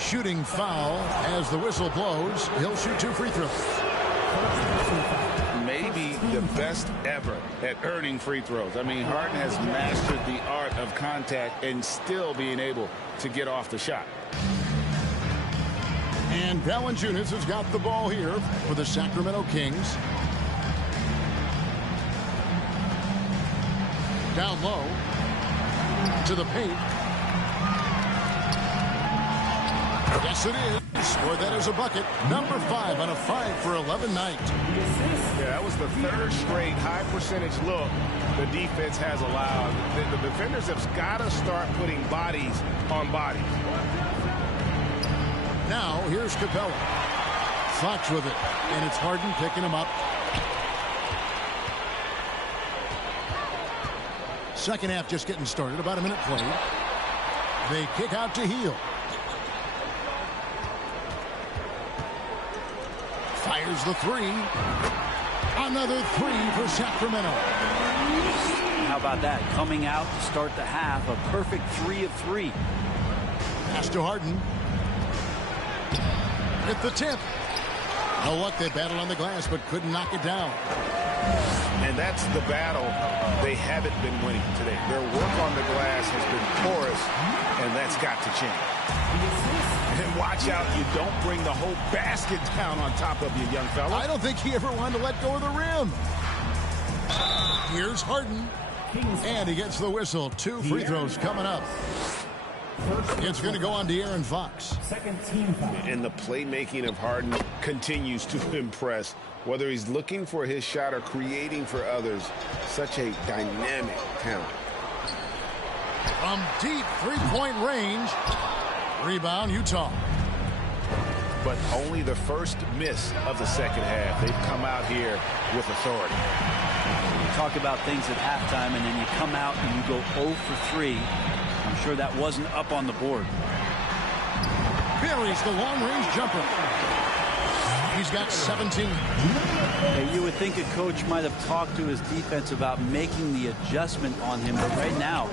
Shooting foul as the whistle blows. He'll shoot 2 free throws. Maybe the best ever at earning free throws. I mean, Harden has mastered the art of contact and still being able to get off the shot. And Valanciunas has got the ball here for the Sacramento Kings. Down low to the paint. Yes, it is. Scored that as a bucket. Number 5 on a 5 for 11 night. Yeah, that was the third straight high percentage look the defense has allowed. The defenders have got to start putting bodies on bodies. Now, here's Capella. Fox with it, and it's Harden picking him up. Second half just getting started, about a minute played. They kick out to Heel. Fires the 3. Another 3 for Sacramento. How about that? Coming out to start the half, a perfect 3 of 3. Pass to Harden. At the tip. No luck. They battled on the glass, but couldn't knock it down. And that's the battle they haven't been winning today. Their work on the glass has been porous, and that's got to change. And watch out, you don't bring the whole basket down on top of you, young fella. I don't think he ever wanted to let go of the rim. Here's Harden. And he gets the whistle. 2 free throws coming up. It's going to go on De'Aaron Fox. And the playmaking of Harden continues to impress. Whether he's looking for his shot or creating for others, such a dynamic talent. From deep three-point range. Rebound, Utah. But only the first miss of the second half. They've come out here with authority. You talk about things at halftime, and then you come out and you go 0 for 3. I'm sure that wasn't up on the board. Buries the long-range jumper. He's got 17. You would think a coach might have talked to his defense about making the adjustment on him, but right now,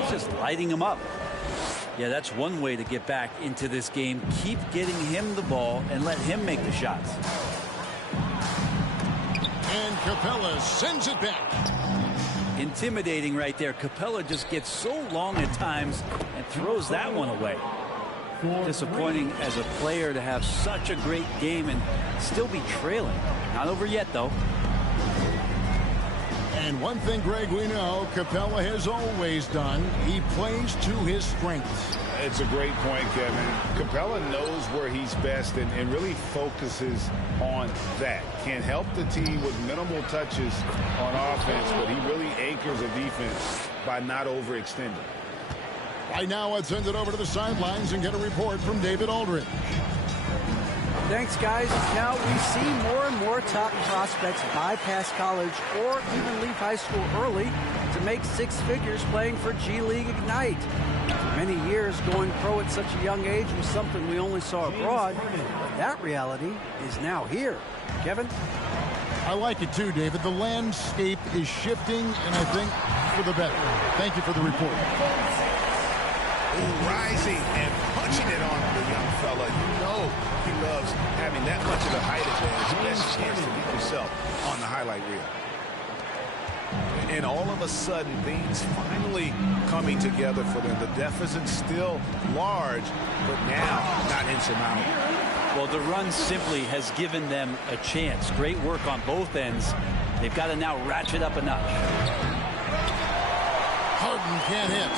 he's just lighting him up. Yeah, that's one way to get back into this game. Keep getting him the ball and let him make the shots. And Capella sends it back. Intimidating right there. Capella just gets so long at times and throws that one away. Disappointing as a player to have such a great game and still be trailing. Not over yet, though. And one thing, Greg, we know Capella has always done. He plays to his strengths. It's a great point, Kevin. Capella knows where he's best and really focuses on that. Can help the team with minimal touches on offense, but he really anchors a defense by not overextending. Right now, let's send it over to the sidelines and get a report from David Aldridge. Thanks, guys. Now we see more and more top prospects bypass college or even leave high school early to make 6 figures playing for G League Ignite. For many years, going pro at such a young age was something we only saw abroad. But that reality is now here. Kevin? I like it too, David. The landscape is shifting, and I think for the better. Thank you for the report. Rising and punching it on the young fella. You know he loves having that much of a height advantage. Best chance to beat yourself on the highlight reel. And all of a sudden, things finally coming together for them. The deficit's still large, but now not insurmountable. Well, the run simply has given them a chance. Great work on both ends. They've got to now ratchet up a notch. Harden can't hit.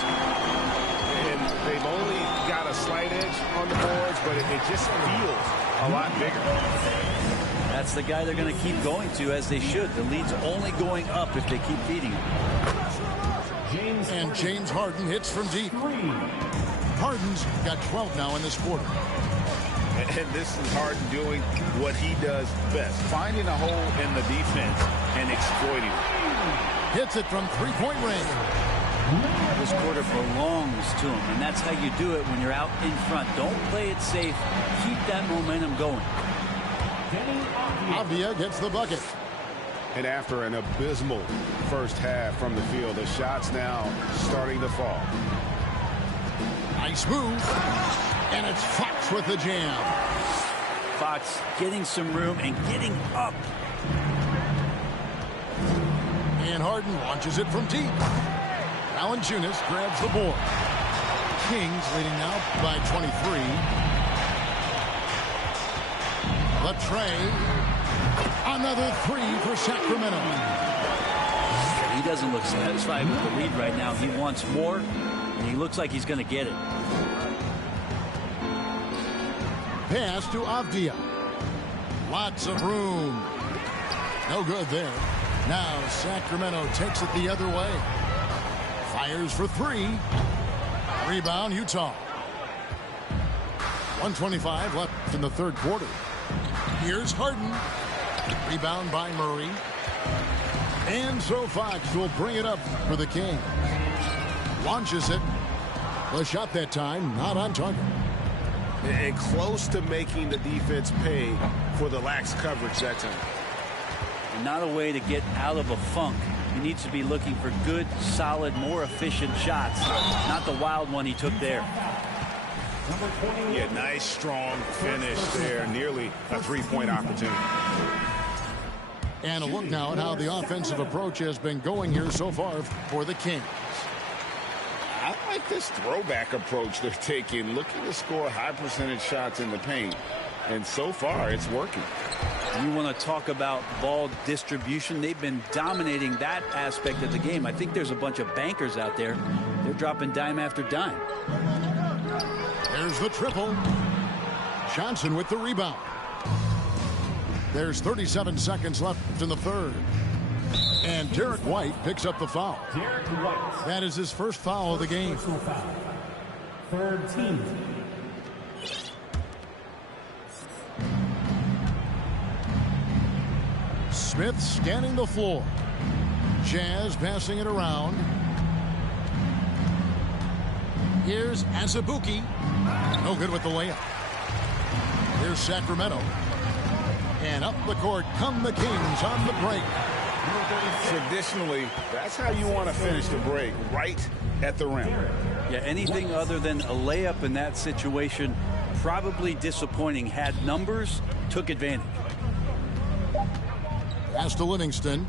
And they've only got a slight edge on the boards, but it just feels a lot bigger. That's the guy they're going to keep going to, as they should. The lead's only going up if they keep feeding him. And James Harden hits from deep. Harden's got 12 now in this quarter. And this is Harden doing what he does best, finding a hole in the defense and exploiting it. Hits it from three-point range. This quarter belongs to him, and that's how you do it when you're out in front. Don't play it safe. Keep that momentum going. Avdia gets the bucket. And after an abysmal first half from the field, the shots now starting to fall. Nice move. And it's Fox with the jam. Fox getting some room and getting up. And Harden launches it from deep. Valanciunas grabs the board. Kings leading now by 23. The tray. Another three for Sacramento. He doesn't look satisfied with the lead right now. He wants more, and he looks like he's going to get it. Pass to Avdia. Lots of room. No good there. Now Sacramento takes it the other way. Fires for three. Rebound, Utah. 1:25 left in the third quarter. Here's Harden. Rebound by Murray. And so Fox will bring it up for the Kings. Launches it. The shot that time not on target. And close to making the defense pay for the lax coverage that time. Not a way to get out of a funk. He needs to be looking for good, solid, more efficient shots. Not the wild one he took there. Yeah, nice, strong finish there. Nearly a three-point opportunity. And a look now at how the offensive approach has been going here so far for the Kings. I like this throwback approach they're taking, looking to score high percentage shots in the paint. And so far, it's working. You want to talk about ball distribution. They've been dominating that aspect of the game. I think there's a bunch of bankers out there. They're dropping dime after dime. There's the triple. Johnson with the rebound. There's 37 seconds left in the third. And Derek White picks up the foul. Derek White. That is his first foul of the game. Personal foul. Third team. Smith scanning the floor. Jazz passing it around. Here's Azubuike. No good with the layup. Here's Sacramento. And up the court come the Kings on the break. Traditionally, that's how you want to finish the break, right at the rim. Yeah, anything other than a layup in that situation, probably disappointing. Had numbers, took advantage. Pass to Livingston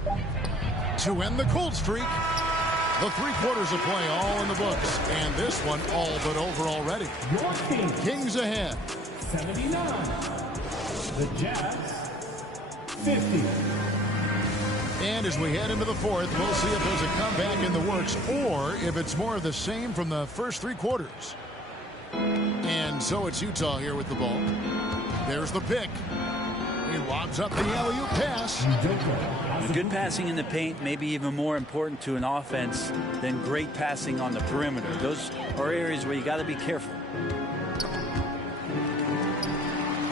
to end the cold streak. The 3 quarters of play all in the books. And this one all but over already. Your Kings ahead. 79. The Jazz 50. And as we head into the fourth, we'll see if there's a comeback in the works or if it's more of the same from the first 3 quarters. And so it's Utah here with the ball. There's the pick. He lobs up the alley-oop pass. Good passing in the paint, maybe even more important to an offense than great passing on the perimeter. Those are areas where you got to be careful.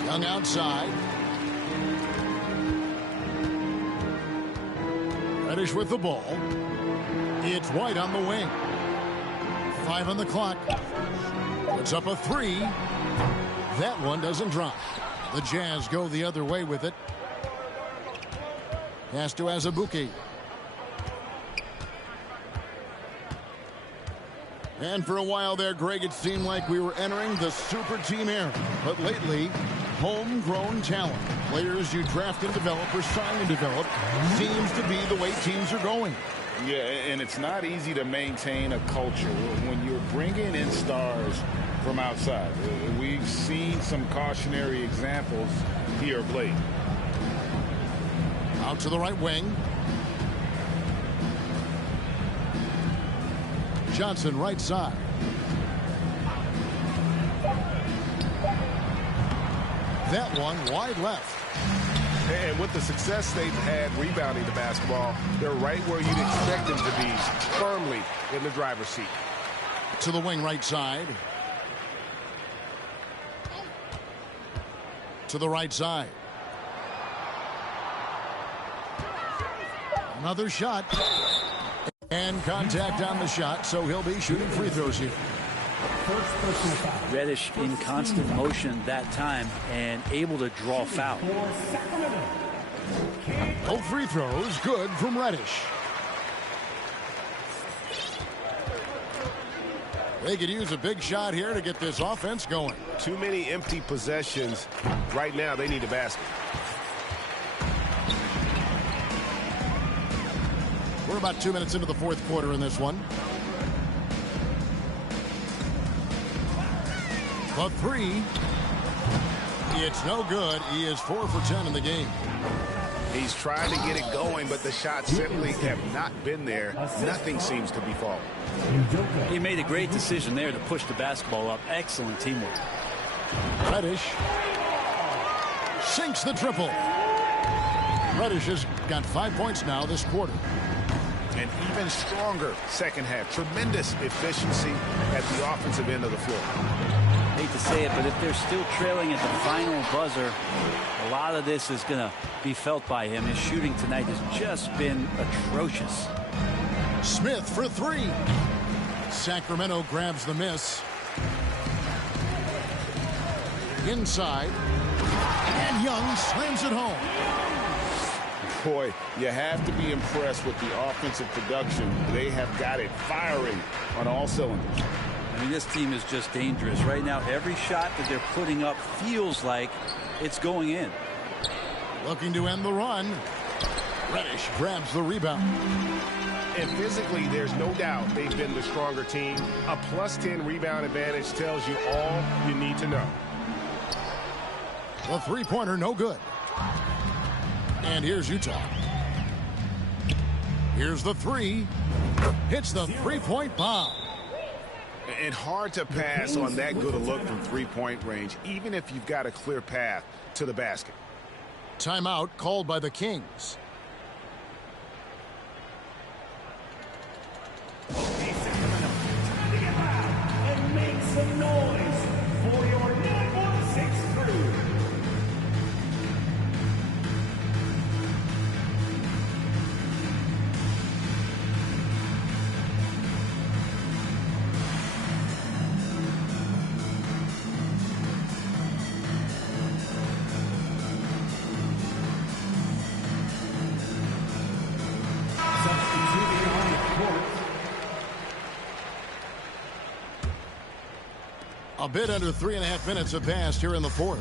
Young outside. Reddish with the ball. It's White on the wing. 5 on the clock. Puts up a 3. That one doesn't drop. The Jazz go the other way with it. Pass to Azubuike. And for a while there, Greg, it seemed like we were entering the super team era. But lately, homegrown talent, players you draft and develop or sign and develop, seems to be the way teams are going. Yeah, and it's not easy to maintain a culture when you're bringing in stars from outside. We've seen some cautionary examples here of late. Out to the right wing. Johnson right side. That one wide left. And with the success they've had rebounding the basketball, they're right where you'd expect them to be, firmly in the driver's seat. To the wing right side. To the right side. Another shot. And contact on the shot, so he'll be shooting free throws here. Reddish in constant motion that time and able to draw foul. Both free throws good from Reddish. They could use a big shot here to get this offense going. Too many empty possessions. Right now, they need a basket. We're about 2 minutes into the fourth quarter in this one. The three. It's no good. He is 4 for 10 in the game. He's trying to get it going, but the shots simply have not been there. Nothing seems to be falling. He made a great decision there to push the basketball up. Excellent teamwork. Reddish sinks the triple. Reddish has got 5 points now this quarter. An even stronger second half. Tremendous efficiency at the offensive end of the floor. Hate to say it, but if they're still trailing at the final buzzer, a lot of this is going to be felt by him. His shooting tonight has just been atrocious. Smith for three. Sacramento grabs the miss. Inside. And Young slams it home. Boy, you have to be impressed with the offensive production. They have got it firing on all cylinders. I mean, this team is just dangerous. Right now, every shot that they're putting up feels like it's going in. Looking to end the run. Reddish grabs the rebound. And physically, there's no doubt they've been the stronger team. A +10 rebound advantage tells you all you need to know. The three-pointer, no good. And here's Utah. Here's the three. Hits the three-point bomb. And hard to pass on that good a look from three-point range, even if you've got a clear path to the basket. Timeout called by the Kings. Okay, Sacramento, time to get loud and make some noise for your 916 crew. A bit under 3.5 minutes have passed here in the fourth.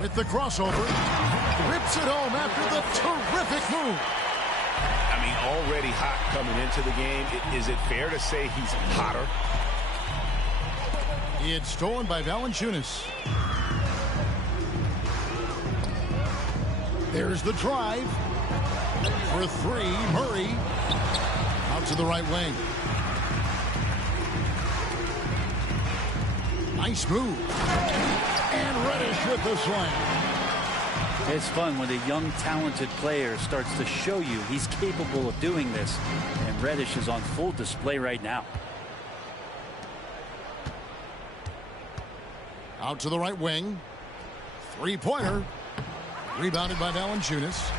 With the crossover, rips it home after the terrific move. I mean, already hot coming into the game. Is it fair to say he's hotter? It's stolen by Valanciunas. There's the drive. For three, Murray. Out to the right wing. Nice move. And Reddish with the slam. It's fun when a young, talented player starts to show you he's capable of doing this. And Reddish is on full display right now. Out to the right wing. Three-pointer. Rebounded by Valanciunas.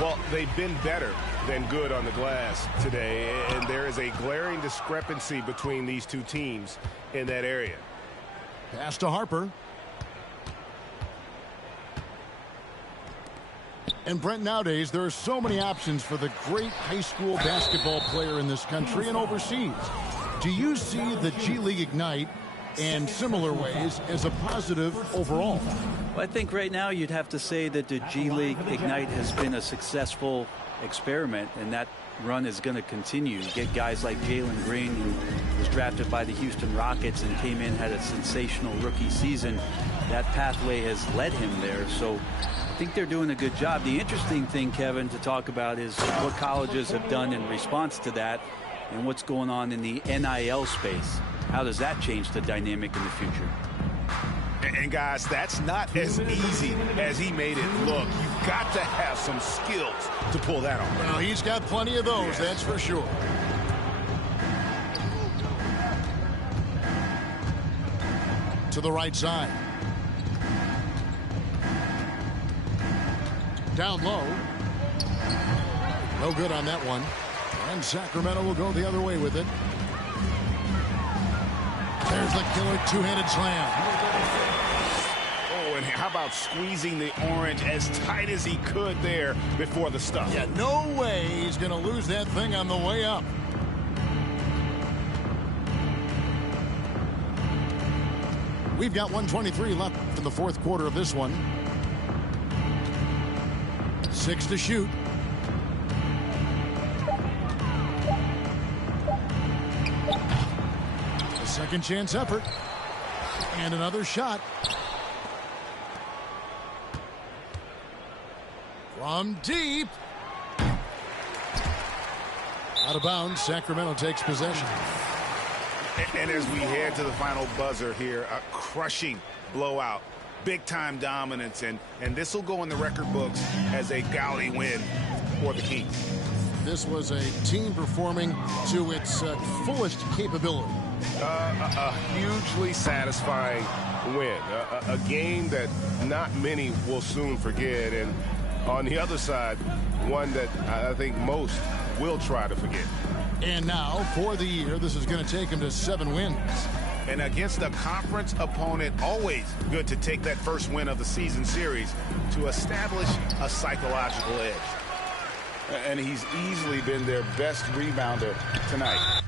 Well, they've been better than good on the glass today, and there is a glaring discrepancy between these two teams in that area. Pass to Harper. And Brent, nowadays there are so many options for the great high school basketball player in this country and overseas. Do you see the G League Ignite and similar ways as a positive overall? Well, I think right now you'd have to say that the G League Ignite has been a successful experiment, and that run is going to continue. You get guys like Jalen Green, who was drafted by the Houston Rockets and came in, had a sensational rookie season. That pathway has led him there. So I think they're doing a good job. The interesting thing, Kevin, to talk about is what colleges have done in response to that and what's going on in the NIL space. How does that change the dynamic in the future? And guys, that's not as easy as he made it look. You've got to have some skills to pull that off. Well, he's got plenty of those, that's for sure. To the right side. Down low. No good on that one. And Sacramento will go the other way with it. There's the killer two-handed slam. Oh, and how about squeezing the orange as tight as he could there before the stuff? Yeah, no way he's going to lose that thing on the way up. We've got 1:23 left in the fourth quarter of this one. 6 to shoot. A second chance effort. And another shot. From deep. Out of bounds. Sacramento takes possession. And as we head to the final buzzer here, a crushing blowout. Big-time dominance, and this will go in the record books as a gaudy win for the Kings. This was a team performing to its fullest capability. A hugely satisfying win. A game that not many will soon forget, and on the other side, one that I think most will try to forget. And now, for the year, this is going to take him to 7 wins. And against a conference opponent, always good to take that first win of the season series to establish a psychological edge. And he's easily been their best rebounder tonight.